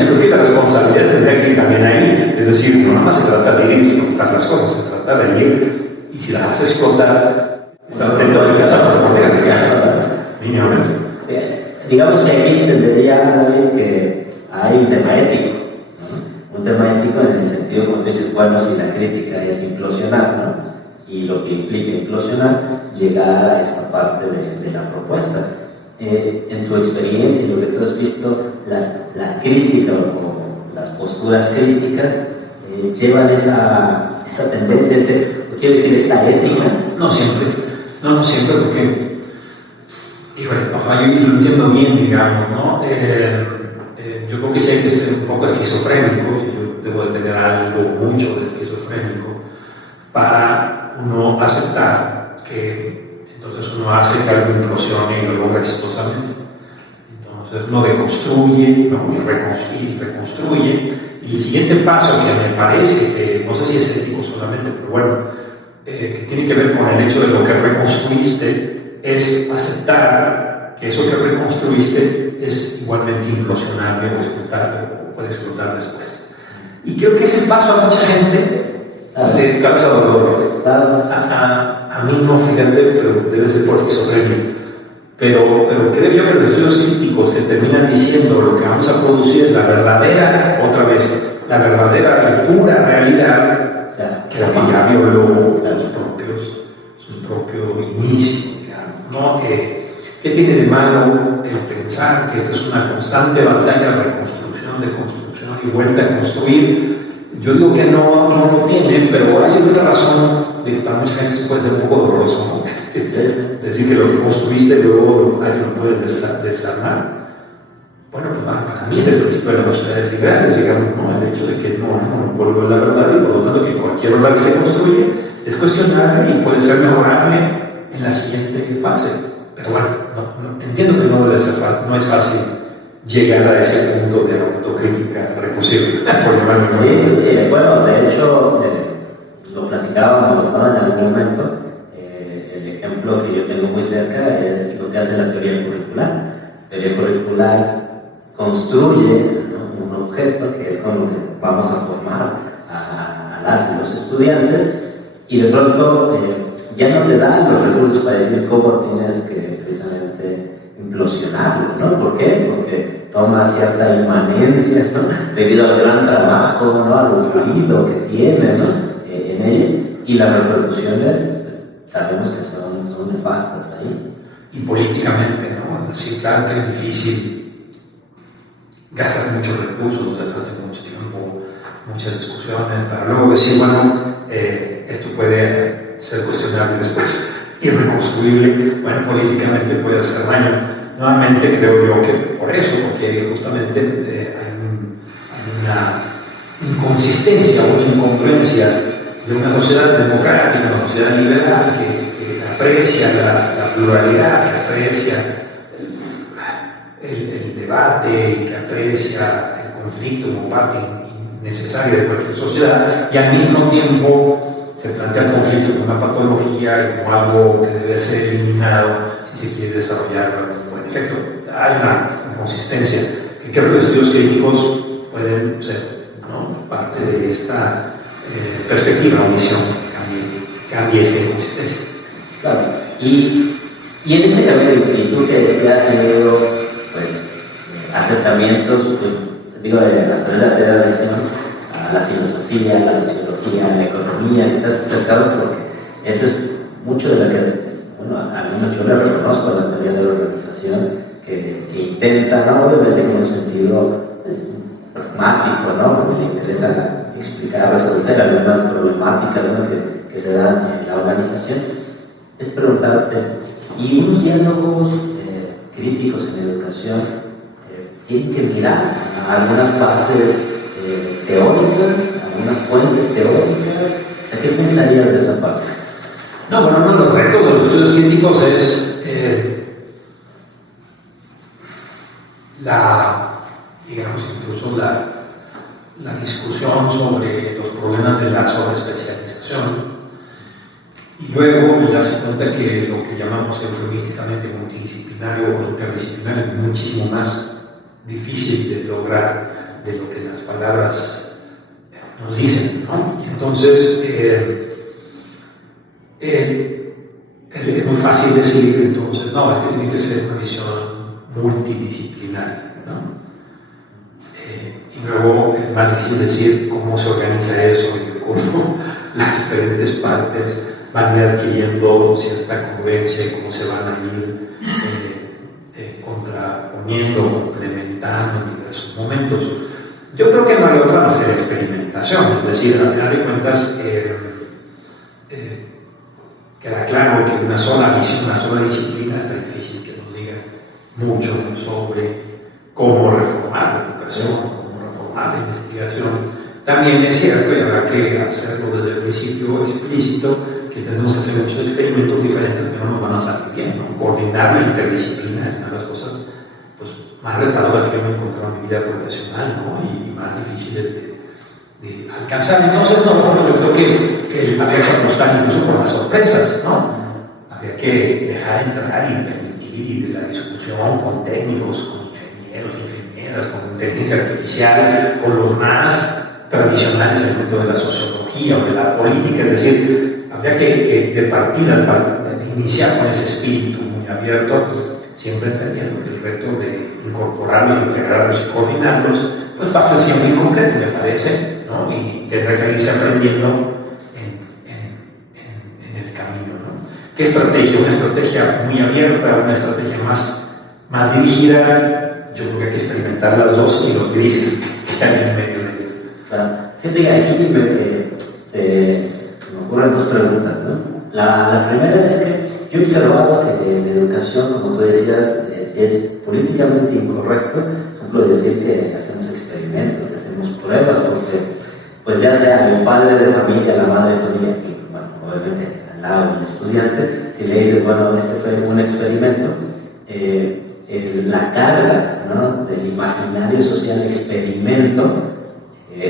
Yo creo que la responsabilidad tendría que ir también ahí. Es decir, no nada más se trata de ir y explotar las cosas, se trata de ir y si las haces explotar, estar atento a descansar por mínimamente. digamos que aquí entendería, David, que hay un tema ético, ¿no? Un tema ético en el sentido, como tú dices, bueno, si la crítica es implosionar, ¿no? Y lo que implica implosionar, llegar a esta parte de la propuesta. En tu experiencia y lo que tú has visto, la crítica o las posturas críticas llevan esa tendencia, quiero decir, esta ética. No siempre, no siempre, porque, híjole, ojalá yo lo entiendo bien, digamos, ¿no? Yo creo que sí hay que ser un poco esquizofrénico, yo debo de tener algo mucho de esquizofrénico, para uno aceptar que entonces uno hace que algo implosione y lo logra exitosamente. Entonces uno deconstruye, ¿no? y reconstruye. Y el siguiente paso que me parece que, no sé si es ético solamente, pero bueno, que tiene que ver con el hecho de lo que reconstruiste, es aceptar que eso que reconstruiste es igualmente implosionable o puede explotar después. Y creo que ese paso a mucha gente le causa dolor. A mí no, fíjate, pero debe ser por esquizofrenia. Pero creo yo que los estudios críticos que terminan diciendo lo que vamos a producir es la verdadera, otra vez, la verdadera y pura realidad, que la que ya violó su propio inicio, digamos, ¿no? ¿Qué tiene de malo el pensar que esto es una constante batalla de reconstrucción, de construcción y vuelta a construir? Yo digo que no lo tiene, pero hay una razón de que para mucha gente puede ser un poco doloroso, ¿no? Decir que lo que construiste luego alguien lo puede desarmar. Bueno, pues para mí es el principio de las sociedades liberales, digamos, ¿no? El hecho de que no hay monopolio de la verdad y por lo tanto que cualquier verdad que se construye es cuestionable y puede ser mejorable en la siguiente fase. Pero bueno, entiendo que no debe ser fácil, no es fácil llegar a ese punto de autocrítica recursiva. Sí, bueno, de hecho, lo platicábamos, ¿no? En algún momento. El ejemplo que yo tengo muy cerca es lo que hace la teoría curricular. La teoría curricular construye, ¿no? Un objeto que es con lo que vamos a formar a las y los estudiantes, y de pronto ya no te dan los recursos para decir cómo tienes que precisamente implosionarlo, ¿no? ¿Por qué? Porque toma cierta inmanencia, ¿no? Debido al gran trabajo, ¿no? Al ruido que tiene, ¿no? En ella, y las repercusiones pues, sabemos que son nefastas ahí. Y políticamente, ¿no? Es decir, claro que es difícil, gastas muchos recursos, gastas mucho tiempo, muchas discusiones, para luego decir, bueno, esto puede ser cuestionable después y reconstruible. Bueno, políticamente puede hacer daño. Nuevamente creo yo que por eso, porque justamente hay una inconsistencia o una incongruencia de una sociedad democrática, una sociedad liberal que aprecia la pluralidad, que aprecia el debate y que aprecia el conflicto como parte necesaria de cualquier sociedad, y al mismo tiempo se plantea el conflicto como una patología y como algo que debe ser eliminado si se quiere desarrollar como en efecto. Hay una inconsistencia que creo que los estudios críticos pueden ser, ¿no? Parte de esta perspectiva o visión que cambie esta inconsistencia. Claro. Y en este camino, y tú que has tenido pues, acercamientos, pues, digo, a través de la teoría, a la filosofía, a la sociología, a la economía, que te has acercado, porque eso es mucho de lo que, bueno, al menos yo le reconozco a la teoría de la organización, que intenta, ¿no? Obviamente con un sentido pues, pragmático, ¿no? Porque le interesa explicar, resolver algunas problemáticas, ¿no? que se dan en la organización, es preguntarte, ¿y unos diálogos críticos en educación tienen que mirar a algunas bases teóricas, algunas fuentes teóricas? O sea, ¿qué pensarías de esa parte? No, bueno, uno de los retos de los estudios críticos es digamos, incluso la discusión sobre los problemas de la sobreespecialización, y luego darse cuenta que lo que llamamos eufemísticamente multidisciplinario o interdisciplinario es muchísimo más difícil de lograr de lo que las palabras nos dicen, ¿no? Y entonces es muy fácil decir entonces, no, es que tiene que ser una visión multidisciplinario, ¿no? Y luego es más difícil decir cómo se organiza eso y cómo las diferentes partes van a ir adquiriendo cierta congruencia y cómo se van a ir contraponiendo, complementando en diversos momentos. Yo creo que no hay otra más que la experimentación, es decir, al final de cuentas queda claro que una sola visión, una sola disciplina está difícil que nos diga mucho sobre cómo reformar la educación, cómo reformar la investigación. También es cierto, y habrá que hacerlo desde el principio explícito, que tenemos que hacer muchos experimentos diferentes que no nos van a salir bien, ¿no? Coordinar la interdisciplina es una de las cosas pues, más retadoras que yo me he encontrado en mi vida profesional, ¿no? y más difíciles de alcanzar. Entonces, no, yo creo que habría que apostar incluso por las sorpresas, ¿no? Habría que dejar entrar y permitir la discusión con técnicos, con ingenieros, ingenieras, con inteligencia artificial, con los más tradicionales elementos de la sociología o de la política, es decir, habría que de partida, de iniciar con ese espíritu muy abierto, siempre entendiendo que el reto de incorporarlos, integrarlos y coordinarlos, pues va a ser siempre incompleto, me parece, ¿no? Y tendrá que irse aprendiendo en el camino, ¿no? ¿Qué estrategia? Una estrategia muy abierta, una estrategia más dirigida. Yo creo que hay que experimentar las dos y los grises que hay en medio de ellas. Claro. Fíjate que aquí me ocurren dos preguntas, ¿no? La primera es que yo he observado que la educación, como tú decías, es políticamente incorrecto, por ejemplo, decir que hacemos experimentos, que hacemos pruebas, porque pues ya sea el padre de familia, la madre de familia, y bueno, obviamente al lado el estudiante, si le dices, bueno, este fue un experimento, la carga, ¿no?, del imaginario social experimento,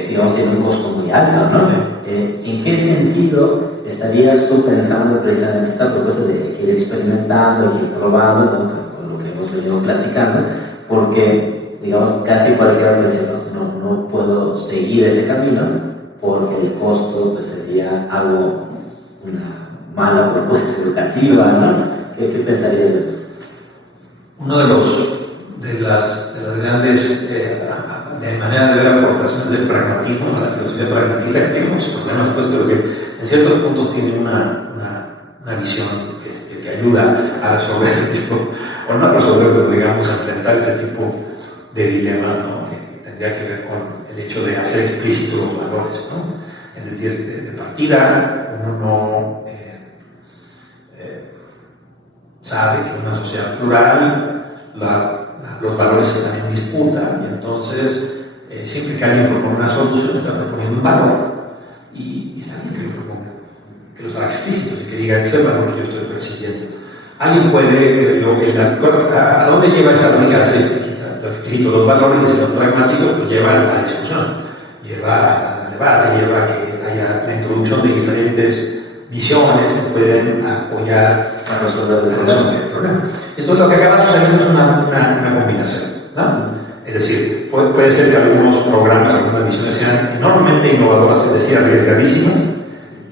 digamos, tiene un costo muy alto, ¿no? ¿En qué sentido estarías tú pensando precisamente esta propuesta de que ir experimentando, que ir probando, ¿no?, con lo que hemos venido platicando? Porque, digamos, casi cualquiera puede decir, no puedo seguir ese camino porque el costo pues, sería una mala propuesta educativa, ¿no? ¿Qué pensarías de eso? Uno de las grandes de manera de ver aportaciones del pragmatismo, la filosofía pragmatista, que tiene muchos problemas, pues, pero que en ciertos puntos tiene una visión que ayuda a resolver este tipo, o no a resolver, pero digamos a enfrentar este tipo de dilemas, ¿no?, que tendría que ver con el hecho de hacer explícitos los valores, ¿no? Es decir, de partida uno no sabe que en una sociedad plural los valores están en disputa y entonces siempre que alguien propone una solución está proponiendo un valor y está bien que lo proponga, que los haga explícitos y que diga ese valor que yo estoy persiguiendo. Alguien puede, ¿a dónde lleva esta lógica? Se explícita, lo explícito, los valores y los pragmáticos pues lleva a la discusión, lleva al debate, lleva a que haya la introducción de diferentes visiones que pueden apoyar a resolver el problema. Entonces lo que acaba sucediendo es una combinación, ¿no? Es decir, puede ser que algunos programas, algunas visiones sean enormemente innovadoras, es decir, arriesgadísimas,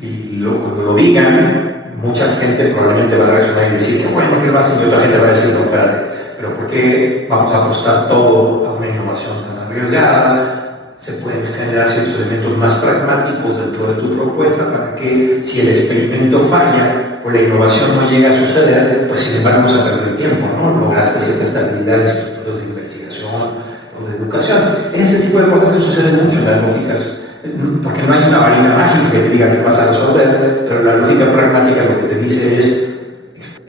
y cuando lo digan, mucha gente probablemente va a reaccionar y decir que bueno, que lo hacen, y otra gente va a decir, no, espérate, pero ¿por qué vamos a apostar todo a una innovación tan arriesgada? Se pueden generar ciertos elementos más pragmáticos dentro de tu propuesta para que si el experimento falla o la innovación no llega a suceder, pues sin embargo no se pierde el tiempo, ¿no? Lograste cierta estabilidad en estructuras de investigación o de educación. Ese tipo de cosas se suceden mucho en las lógicas, porque no hay una varita mágica que te diga que vas a resolver, pero la lógica pragmática lo que te dice es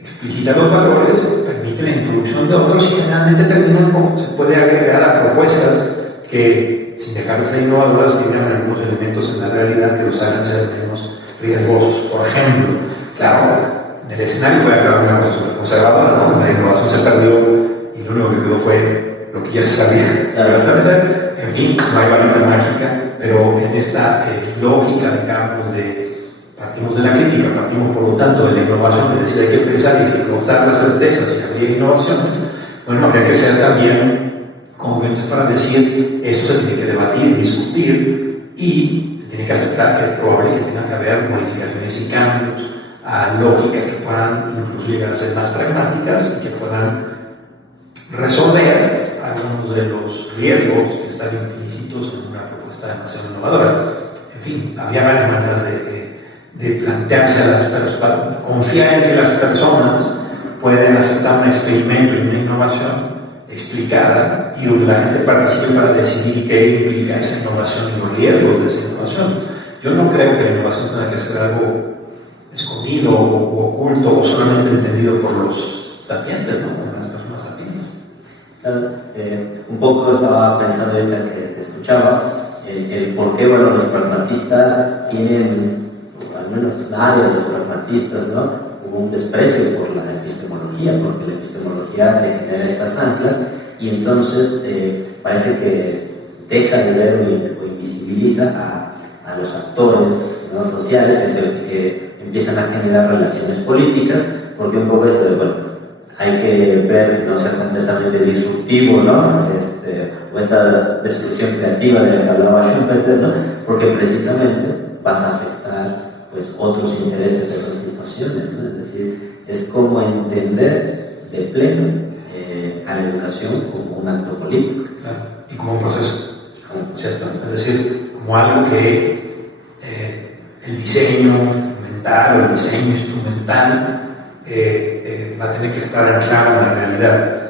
explicita los valores, permite la introducción de otros y generalmente se puede agregar a propuestas que, sin dejar de ser innovadoras, tienen algunos elementos en la realidad que los hagan ser menos riesgosos. Por ejemplo, claro, en el escenario puede acabar una cosa súper conservadora, ¿no? La innovación se perdió y lo único que quedó fue lo que ya se sabía que iba a establecer. En fin, no hay varita mágica, pero en esta lógica, digamos, partimos de la crítica, partimos por lo tanto de la innovación, es decir, hay que pensar y explotar las certezas si habría innovaciones. Bueno, habría que ser también congruentes para decir esto se tiene que debatir, discutir y se tiene que aceptar que es probable que tenga que haber modificaciones y cambios a lógicas que puedan incluso llegar a ser más pragmáticas y que puedan resolver algunos de los riesgos que están implícitos en una propuesta demasiado innovadora. En fin, había varias maneras de plantearse a las personas, confiar en que las personas pueden aceptar un experimento y una innovación explicada y donde la gente participe para decidir qué implica esa innovación y los riesgos de esa innovación. Yo no creo que la innovación tenga que ser algo escondido o oculto o solamente entendido por los sapientes, ¿no? Las personas sapientes. Claro, un poco estaba pensando ahorita que te escuchaba, el por qué, bueno, los pragmatistas tienen, al menos nadie de los pragmatistas, ¿no? Hubo un desprecio por la epistemología, porque la epistemología te genera estas anclas y entonces parece que deja de ver o invisibiliza a los actores, ¿no?, sociales que empiezan a generar relaciones políticas, porque un poco esto de, bueno, hay que ver que no sea completamente disruptivo, ¿no? O esta destrucción creativa de la que hablaba Schumpeter, ¿no? Porque precisamente vas a afectar pues otros intereses, otras situaciones, ¿no? Es decir, es como entender de pleno a la educación como un acto político. Claro. Y como un proceso, ¿cierto? Es decir, como algo que el diseño mental o el diseño instrumental va a tener que estar anclado en la realidad.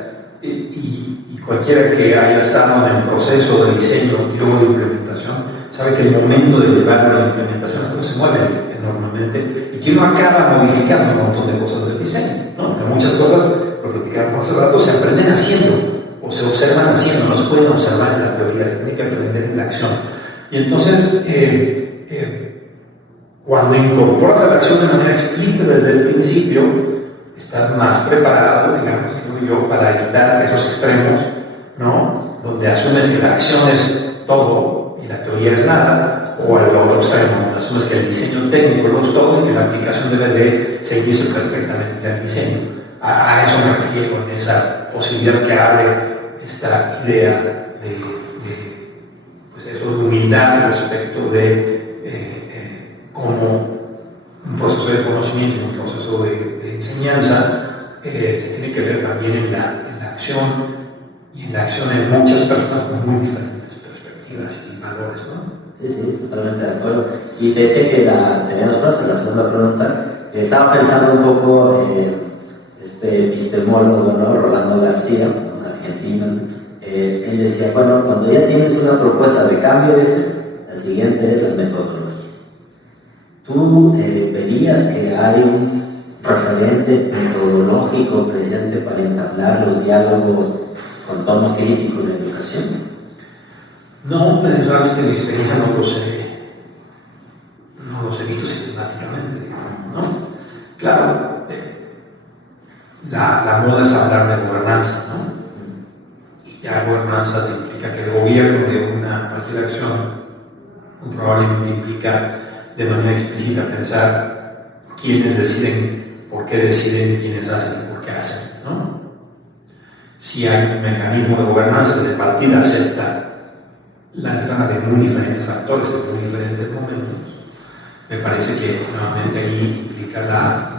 Y cualquiera que haya estado en el proceso de diseño y luego de implementación sabe que el momento de llevarlo a la implementación las cosas se mueven enormemente y que uno acaba modificando un montón de cosas del diseño, ¿no? Porque muchas cosas, lo platicábamos hace rato, se aprenden haciendo o se observan haciendo, no se pueden observar en la teoría, se tiene que aprender en la acción. Y entonces, cuando incorporas a la acción de manera explícita desde el principio, estás más preparado, digamos, creo yo, para evitar esos extremos, ¿no? Donde asumes que la acción es todo y la teoría es nada, o al otro extremo, donde asumes que el diseño técnico lo es todo y que la aplicación debe de seguirse perfectamente al diseño. A eso me refiero en esa posibilidad que abre esta idea pues eso, de humildad respecto de cómo un proceso de conocimiento, un proceso de enseñanza se tiene que ver también en la acción y en la acción de muchas personas con muy diferentes perspectivas y valores, ¿no? Sí, totalmente de acuerdo. Y te decía que tenía dos preguntas. La segunda pregunta, estaba pensando un poco en este epistemólogo, ¿no?, Rolando García, un argentino. Él decía, bueno, cuando ya tienes una propuesta de cambio, la siguiente es la metodología. ¿Tú verías que hay un referente metodológico presente para entablar los diálogos con tono crítico en la educación? No, necesariamente mi experiencia no los he visto sistemáticamente, digamos, ¿no? Claro, la moda es hablar de gobernanza, ¿no? Y ya gobernanza implica que el gobierno de cualquier acción muy probablemente implica de manera explícita pensar quiénes deciden, por qué deciden, quiénes hacen y por qué hacen, ¿no? Si hay un mecanismo de gobernanza que de partida acepta la entrada de muy diferentes actores en muy diferentes momentos, me parece que nuevamente ahí implica la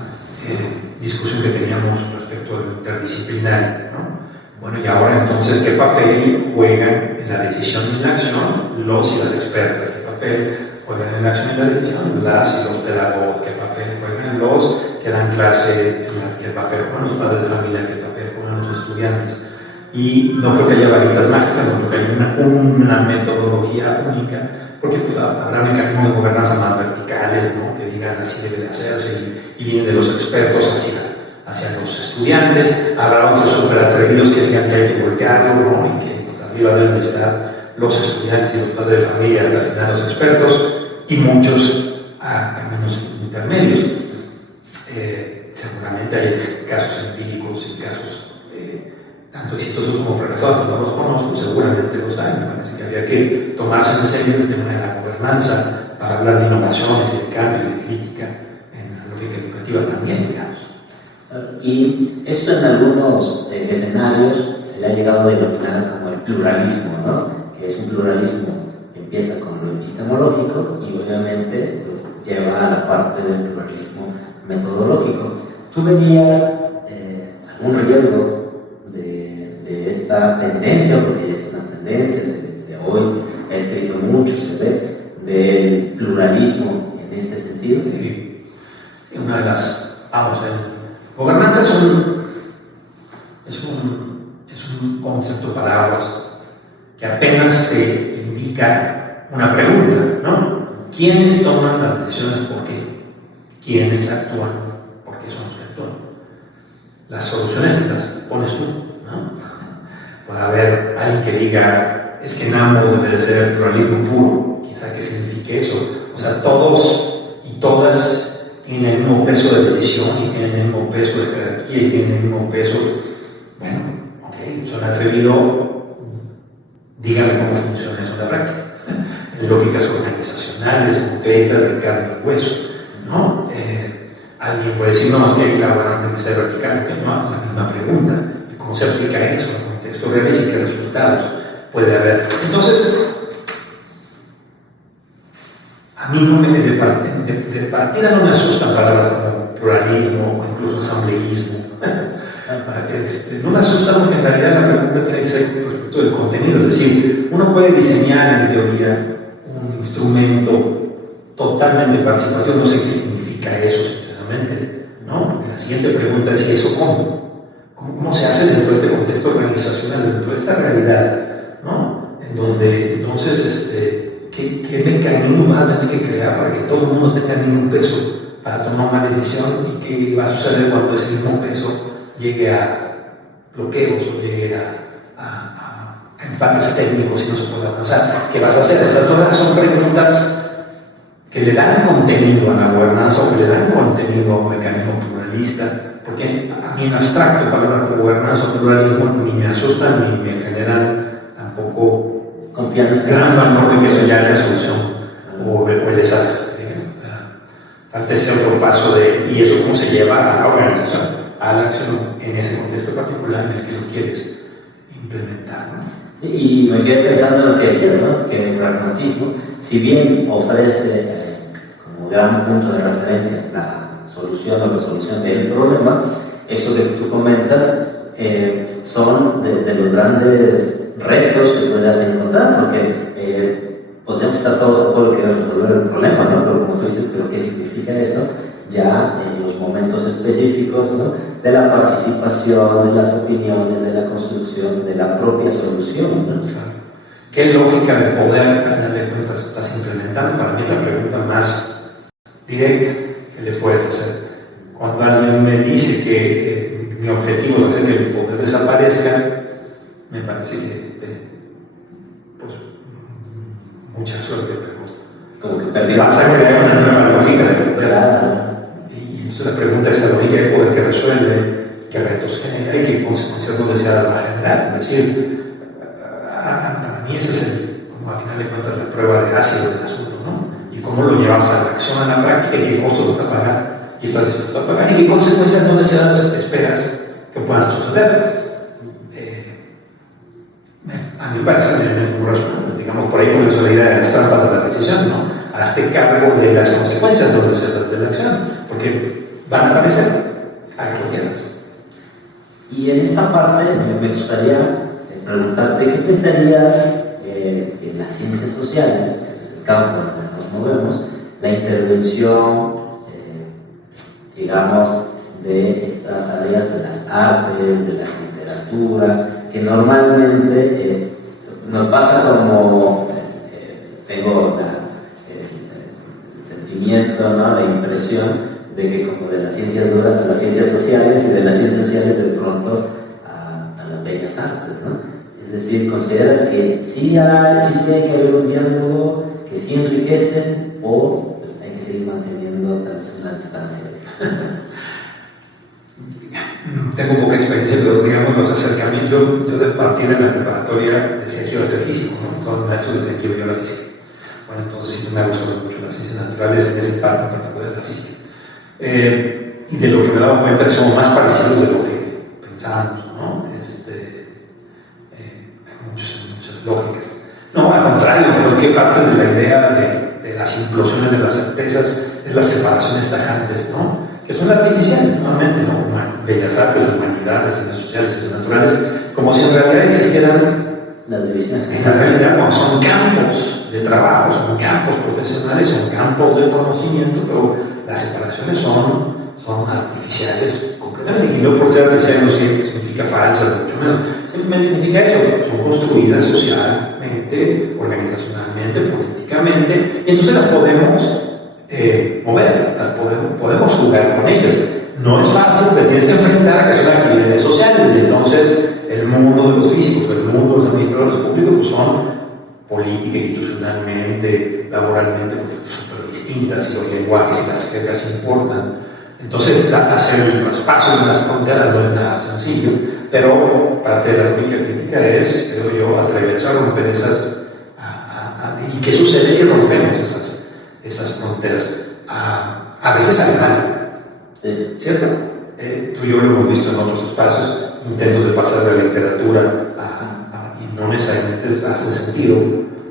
discusión que teníamos respecto a lo interdisciplinario, ¿no? Bueno, y ahora entonces, ¿qué papel juegan en la decisión y en la acción los y las expertas? ¿Qué papel juegan en la acción y la decisión las y los pedagogos? ¿Qué papel juegan los que dan clase? ¿Qué papel juegan los padres de familia? ¿Qué papel juegan los estudiantes? Y no creo que haya varitas mágicas, no creo que haya una metodología única, porque pues, habrá mecanismos de gobernanza más verticales, ¿no?, que digan así debe de hacerse y vienen de los expertos hacia los estudiantes. Habrá otros súper atrevidos que digan que hay que voltearlo, ¿no?, y que pues, arriba deben de estar los estudiantes y los padres de familia, hasta el final los expertos, y muchos caminos intermedios. Seguramente hay casos empíricos y casos tanto exitosos como fracasados, que no los conozco, seguramente los hay. Me parece que habría que tomarse en serio el tema de la gobernanza para hablar de innovaciones y de cambio y de crítica en la lógica educativa también, digamos. Y esto en algunos escenarios se le ha llegado a denominar como el pluralismo, ¿no?, que es un pluralismo que empieza con lo epistemológico y obviamente pues, lleva a la parte del pluralismo metodológico. ¿Tú verías algún riesgo de esta tendencia, porque ya es una tendencia, desde hoy se ha escrito mucho, se ve, del pluralismo en este sentido. Sí. Una de las, gobernanza es un concepto de palabras que apenas te indica una pregunta, ¿no? ¿Quiénes toman las decisiones? ¿Por qué? ¿Quiénes actúan? ¿Por qué son los que actúan? Las soluciones te las pones tú, ¿no? Puede haber alguien que diga, es que en ambos debe de ser pluralismo puro. ¿Quién sabe qué significa eso? O sea, todos y todas tienen el mismo peso de decisión y tienen el mismo peso de jerarquía y tienen el mismo peso. Bueno, ok, son atrevido, díganme cómo funciona eso en la práctica. En lógicas organizacionales, concretas, de carne y hueso, ¿no? Alguien puede decir, no, es que la gobernanza tiene que ser vertical, que no, es la misma pregunta. ¿Cómo se aplica eso en contextos reales y qué resultados puede haber? Entonces, a mí de partida no me asustan palabras como pluralismo o incluso asambleísmo. No me asustan porque en realidad la pregunta tiene que ser respecto del contenido. Es decir, uno puede diseñar en teoría un instrumento totalmente participativo, no sé qué significa eso, sinceramente, ¿no? Porque la siguiente pregunta es: ¿y eso cómo? ¿Cómo se hace dentro de este contexto organizacional, dentro de esta realidad, ¿no? En donde entonces, ¿qué mecanismo vas a tener que crear para que todo el mundo tenga el mismo peso para tomar una decisión? ¿Y qué va a suceder cuando ese mismo peso llegue a bloqueos o llegue a empates técnicos y no se puede avanzar? ¿Qué vas a hacer? O sea, todas son preguntas que le dan contenido a la gobernanza o que le dan contenido a un mecanismo pluralista, porque a mí en abstracto palabras como gobernanza o pluralismo ni me asustan ni me generan tampoco confianza, gran valor de que eso ya es la solución o el desastre. Falta ese otro paso de, ¿y eso cómo se lleva a la organización, a la acción en ese contexto particular en el que lo quieres implementar, ¿no? Sí, y me quedé pensando en lo que decías, ¿no? Que el pragmatismo, si bien ofrece como gran punto de referencia la solución o resolución del problema, eso que tú comentas son de los grandes retos que podrías encontrar, porque podríamos estar todos de acuerdo que resolver el problema, ¿no? Pero como tú dices, ¿pero qué significa eso? Ya en los momentos específicos, ¿no? De la participación, de las opiniones, de la construcción, de la propia solución, ¿no? ¿Qué lógica de poder, al final de cuentas, estás implementando? Para mí es la pregunta más directa que le puedes hacer. Cuando alguien me dice que mi objetivo es hacer que el poder desaparezca, me parece que, pues, mucha suerte, pero como que perdí. Vas a crear una nueva lógica de poder. Claro. Y entonces la pregunta es: ¿la lógica de poder que resuelve? ¿Qué retos genera? ¿Y qué consecuencias no deseadas va a generar? Es decir, para mí ese es como al final de cuentas la prueba de ácido del asunto, ¿no? Y cómo lo llevas a la acción, a la práctica, y qué costos vas a pagar, y estás dispuesto a pagar, y qué consecuencias no deseadas esperas que puedan suceder. A mí me parece muy razonable. Digamos, por ahí comenzó la idea de las trampas de la decisión, ¿no? Hazte cargo de las consecuencias no deseadas de la acción, porque van a aparecer, hagas lo que hagas. Y en esta parte me gustaría preguntarte, ¿qué pensarías en las ciencias sociales, que es el campo en el que nos movemos, la intervención, digamos, de estas áreas de las artes, de la literatura, que normalmente nos pasa como, tengo el sentimiento, ¿no? La impresión de que como de las ciencias duras a las ciencias sociales y de las ciencias sociales de pronto a las bellas artes, ¿no? Es decir, ¿consideras que sí tiene que haber un diálogo, que sí enriquecen, o pues hay que seguir manteniendo tal vez una distancia? Tengo poca experiencia, pero digamos los acercamientos. Yo de partida en la preparatoria decía que iba a ser físico, ¿no? Todos los maestros decían que iba a la física. Bueno, entonces sí me ha gustado mucho las ciencias naturales en ese parte en particular de la física. Y de lo que me daba cuenta que somos más parecidos de lo que pensábamos, ¿no? Hay muchas lógicas. No, al contrario, creo que parte de la idea de las implosiones de las certezas es las separaciones tajantes, ¿no? Que son artificiales, normalmente, ¿no? Bellas artes, humanidades, ciencias sociales, ciencias naturales, como como si en realidad existieran las divisiones. En la realidad no, son campos de trabajo, son campos profesionales, son campos de conocimiento, pero las separaciones son artificiales completamente. Y no por ser artificiales no significa falsas, mucho menos. Simplemente significa eso, son construidas socialmente, organizacionalmente, políticamente, y entonces las podemos mover, las podemos jugar con ellas. No es fácil, te tienes que enfrentar a que son actividades sociales, y entonces el mundo de los físicos, el mundo de los administradores públicos, pues son política, institucionalmente, laboralmente, súper distintas, y los lenguajes y las jergas importan. Entonces, hacer el traspaso de las fronteras no es nada sencillo, pero parte de la lógica crítica es, creo yo, atreverse a romper esas. ¿Y qué sucede si rompemos esas fronteras? A veces al mal, ¿cierto? Tú y yo lo hemos visto en otros espacios, intentos de pasar de la literatura y no necesariamente hacen sentido,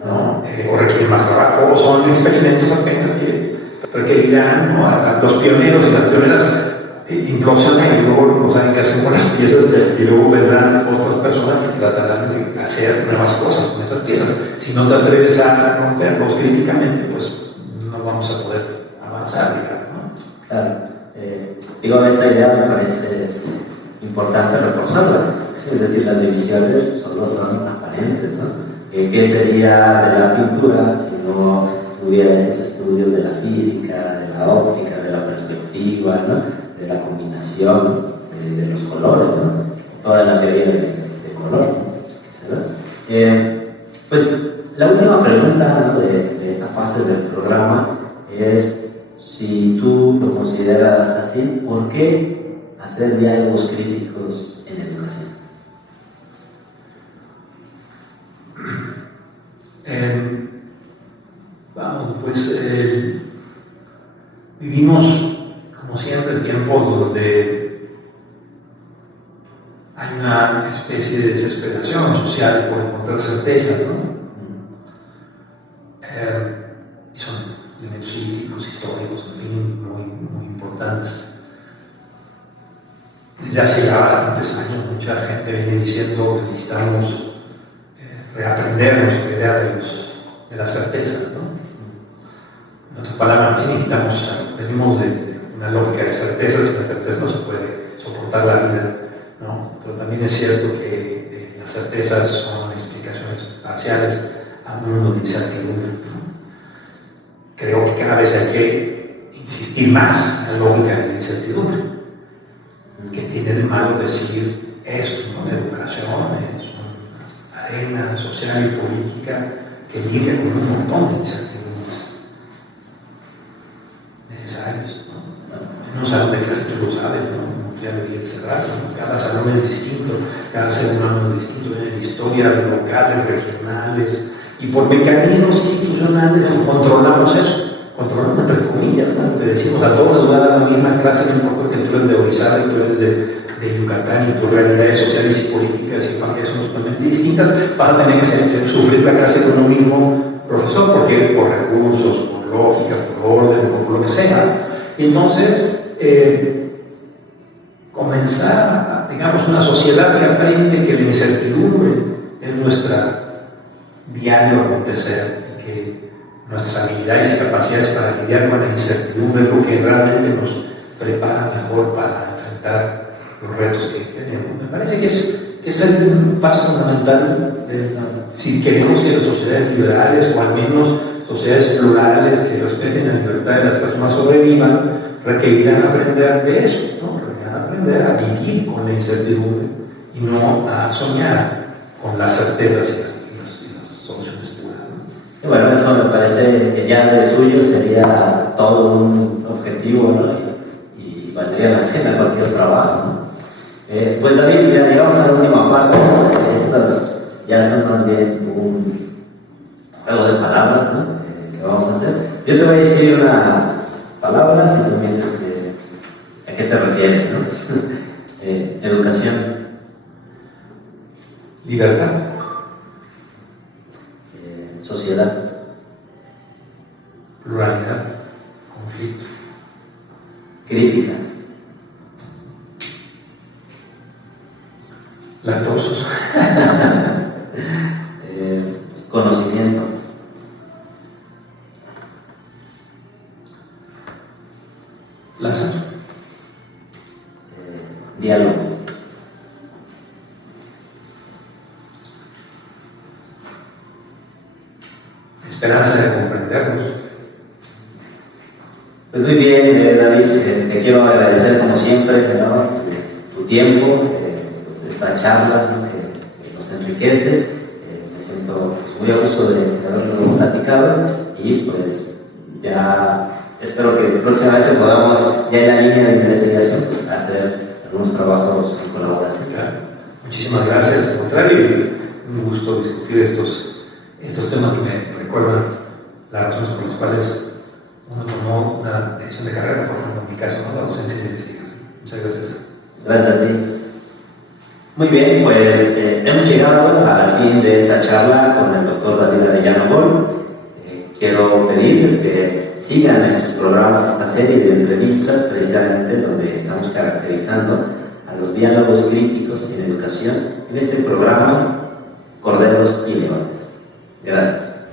¿no? O requieren más trabajo, o son experimentos apenas que requerirán, ¿no? A los pioneros y las pioneras implosionan y luego no saben qué hacer con las piezas, y luego vendrán otras personas que tratarán de hacer nuevas cosas con esas piezas. Si no te atreves a romperlos críticamente, pues no vamos a poder avanzar, digamos, ¿no? Claro. Digo, esta idea me parece importante reforzarla, es decir, las divisiones solo son aparentes, ¿no? ¿Qué sería de la pintura si no hubiera esos estudios de la física, de la óptica, de la perspectiva, ¿no? De la combinación de los colores, ¿no? Toda la teoría de color, ¿no? Pues la última pregunta, ¿no? de esta fase del programa es: si tú lo consideras así, ¿por qué hacer diálogos críticos en educación? Vivimos, como siempre, tiempos donde hay una especie de desesperación social por encontrar certezas, ¿no? Y son elementos cíclicos, históricos, en fin, muy importantes. Desde hace ya bastantes años mucha gente viene diciendo que necesitamos reaprender nuestra idea de las certezas, ¿no? En otras palabras, sí venimos de una lógica de certezas, que la certeza no se puede soportar la vida, ¿no? Pero también es cierto que las certezas son explicaciones parciales a un mundo de incertidumbre, ¿no? Creo que cada vez hay que insistir más en la lógica de la incertidumbre. ¿Qué tiene de malo decir esto, ¿no? La educación es una arena social y política que lidia con un montón de incertidumbres necesarias, ¿no? En un salón de clase tú lo sabes, ¿no? Ya lo dije hace rato, ¿no? Cada salón es distinto, cada ser humano es distinto, viene de historias locales, regionales, y por mecanismos institucionales controlamos eso, controlamos entre comillas, ¿no? Te decimos a todos nos va a dar la misma clase, no importa que tú eres de Orizaba y tú eres de Yucatán, y tus realidades sociales y políticas y familias son totalmente distintas, vas a tener que sufrir la clase con un mismo profesor, porque por recursos, por lógica, por orden, por lo que sea. Y entonces, comenzar, digamos, una sociedad que aprende que la incertidumbre es nuestra diario acontecer, y que nuestras habilidades y capacidades para lidiar con la incertidumbre es lo que realmente nos prepara mejor para enfrentar los retos que tenemos. Me parece que es un paso fundamental si queremos que las sociedades liberales, o al menos sociedades plurales que respeten la libertad de las personas sobrevivan, requerirán aprender de eso, ¿no? Requerirán aprender a vivir con la incertidumbre y no a soñar con las certezas y las soluciones puras, ¿no? Y bueno, eso me parece que ya de suyo sería todo un objetivo, ¿no? Y valdría la pena cualquier trabajo, ¿no? Pues David, ya llegamos a la última parte, ¿no? Estas ya son más bien un juego de palabras, ¿no? Que vamos a hacer. Yo te voy a decir unas palabras y tú me dices a qué te refieres, ¿no? Educación. Libertad. Sociedad. Pluralidad. Conflicto. Crítica. Latosos. Conocimiento. Lázaro. Diálogo. Esperanza de comprendernos. Pues muy bien, David, te quiero agradecer como siempre, ¿no? Tu tiempo, pues esta charla, ¿no? que nos enriquece. Me siento pues, muy a gusto de haberlo platicado y pues ya espero que próximamente podamos, ya en la línea de investigación, pues, hacer algunos trabajos en colaboración. Claro. Muchísimas gracias, al contrario, y un gusto discutir estos temas que me recuerdan las razones por las cuales uno tomó una decisión de carrera, por ejemplo, en mi caso, ¿no? La docencia y la investigación. Muchas gracias. Gracias a ti. Muy bien, pues hemos llegado al fin de esta charla con el doctor David Arellano Gol. Quiero pedirles que sigan estos programas, esta serie de entrevistas, precisamente donde estamos caracterizando a los diálogos críticos en educación en este programa Corderos y Leones. Gracias.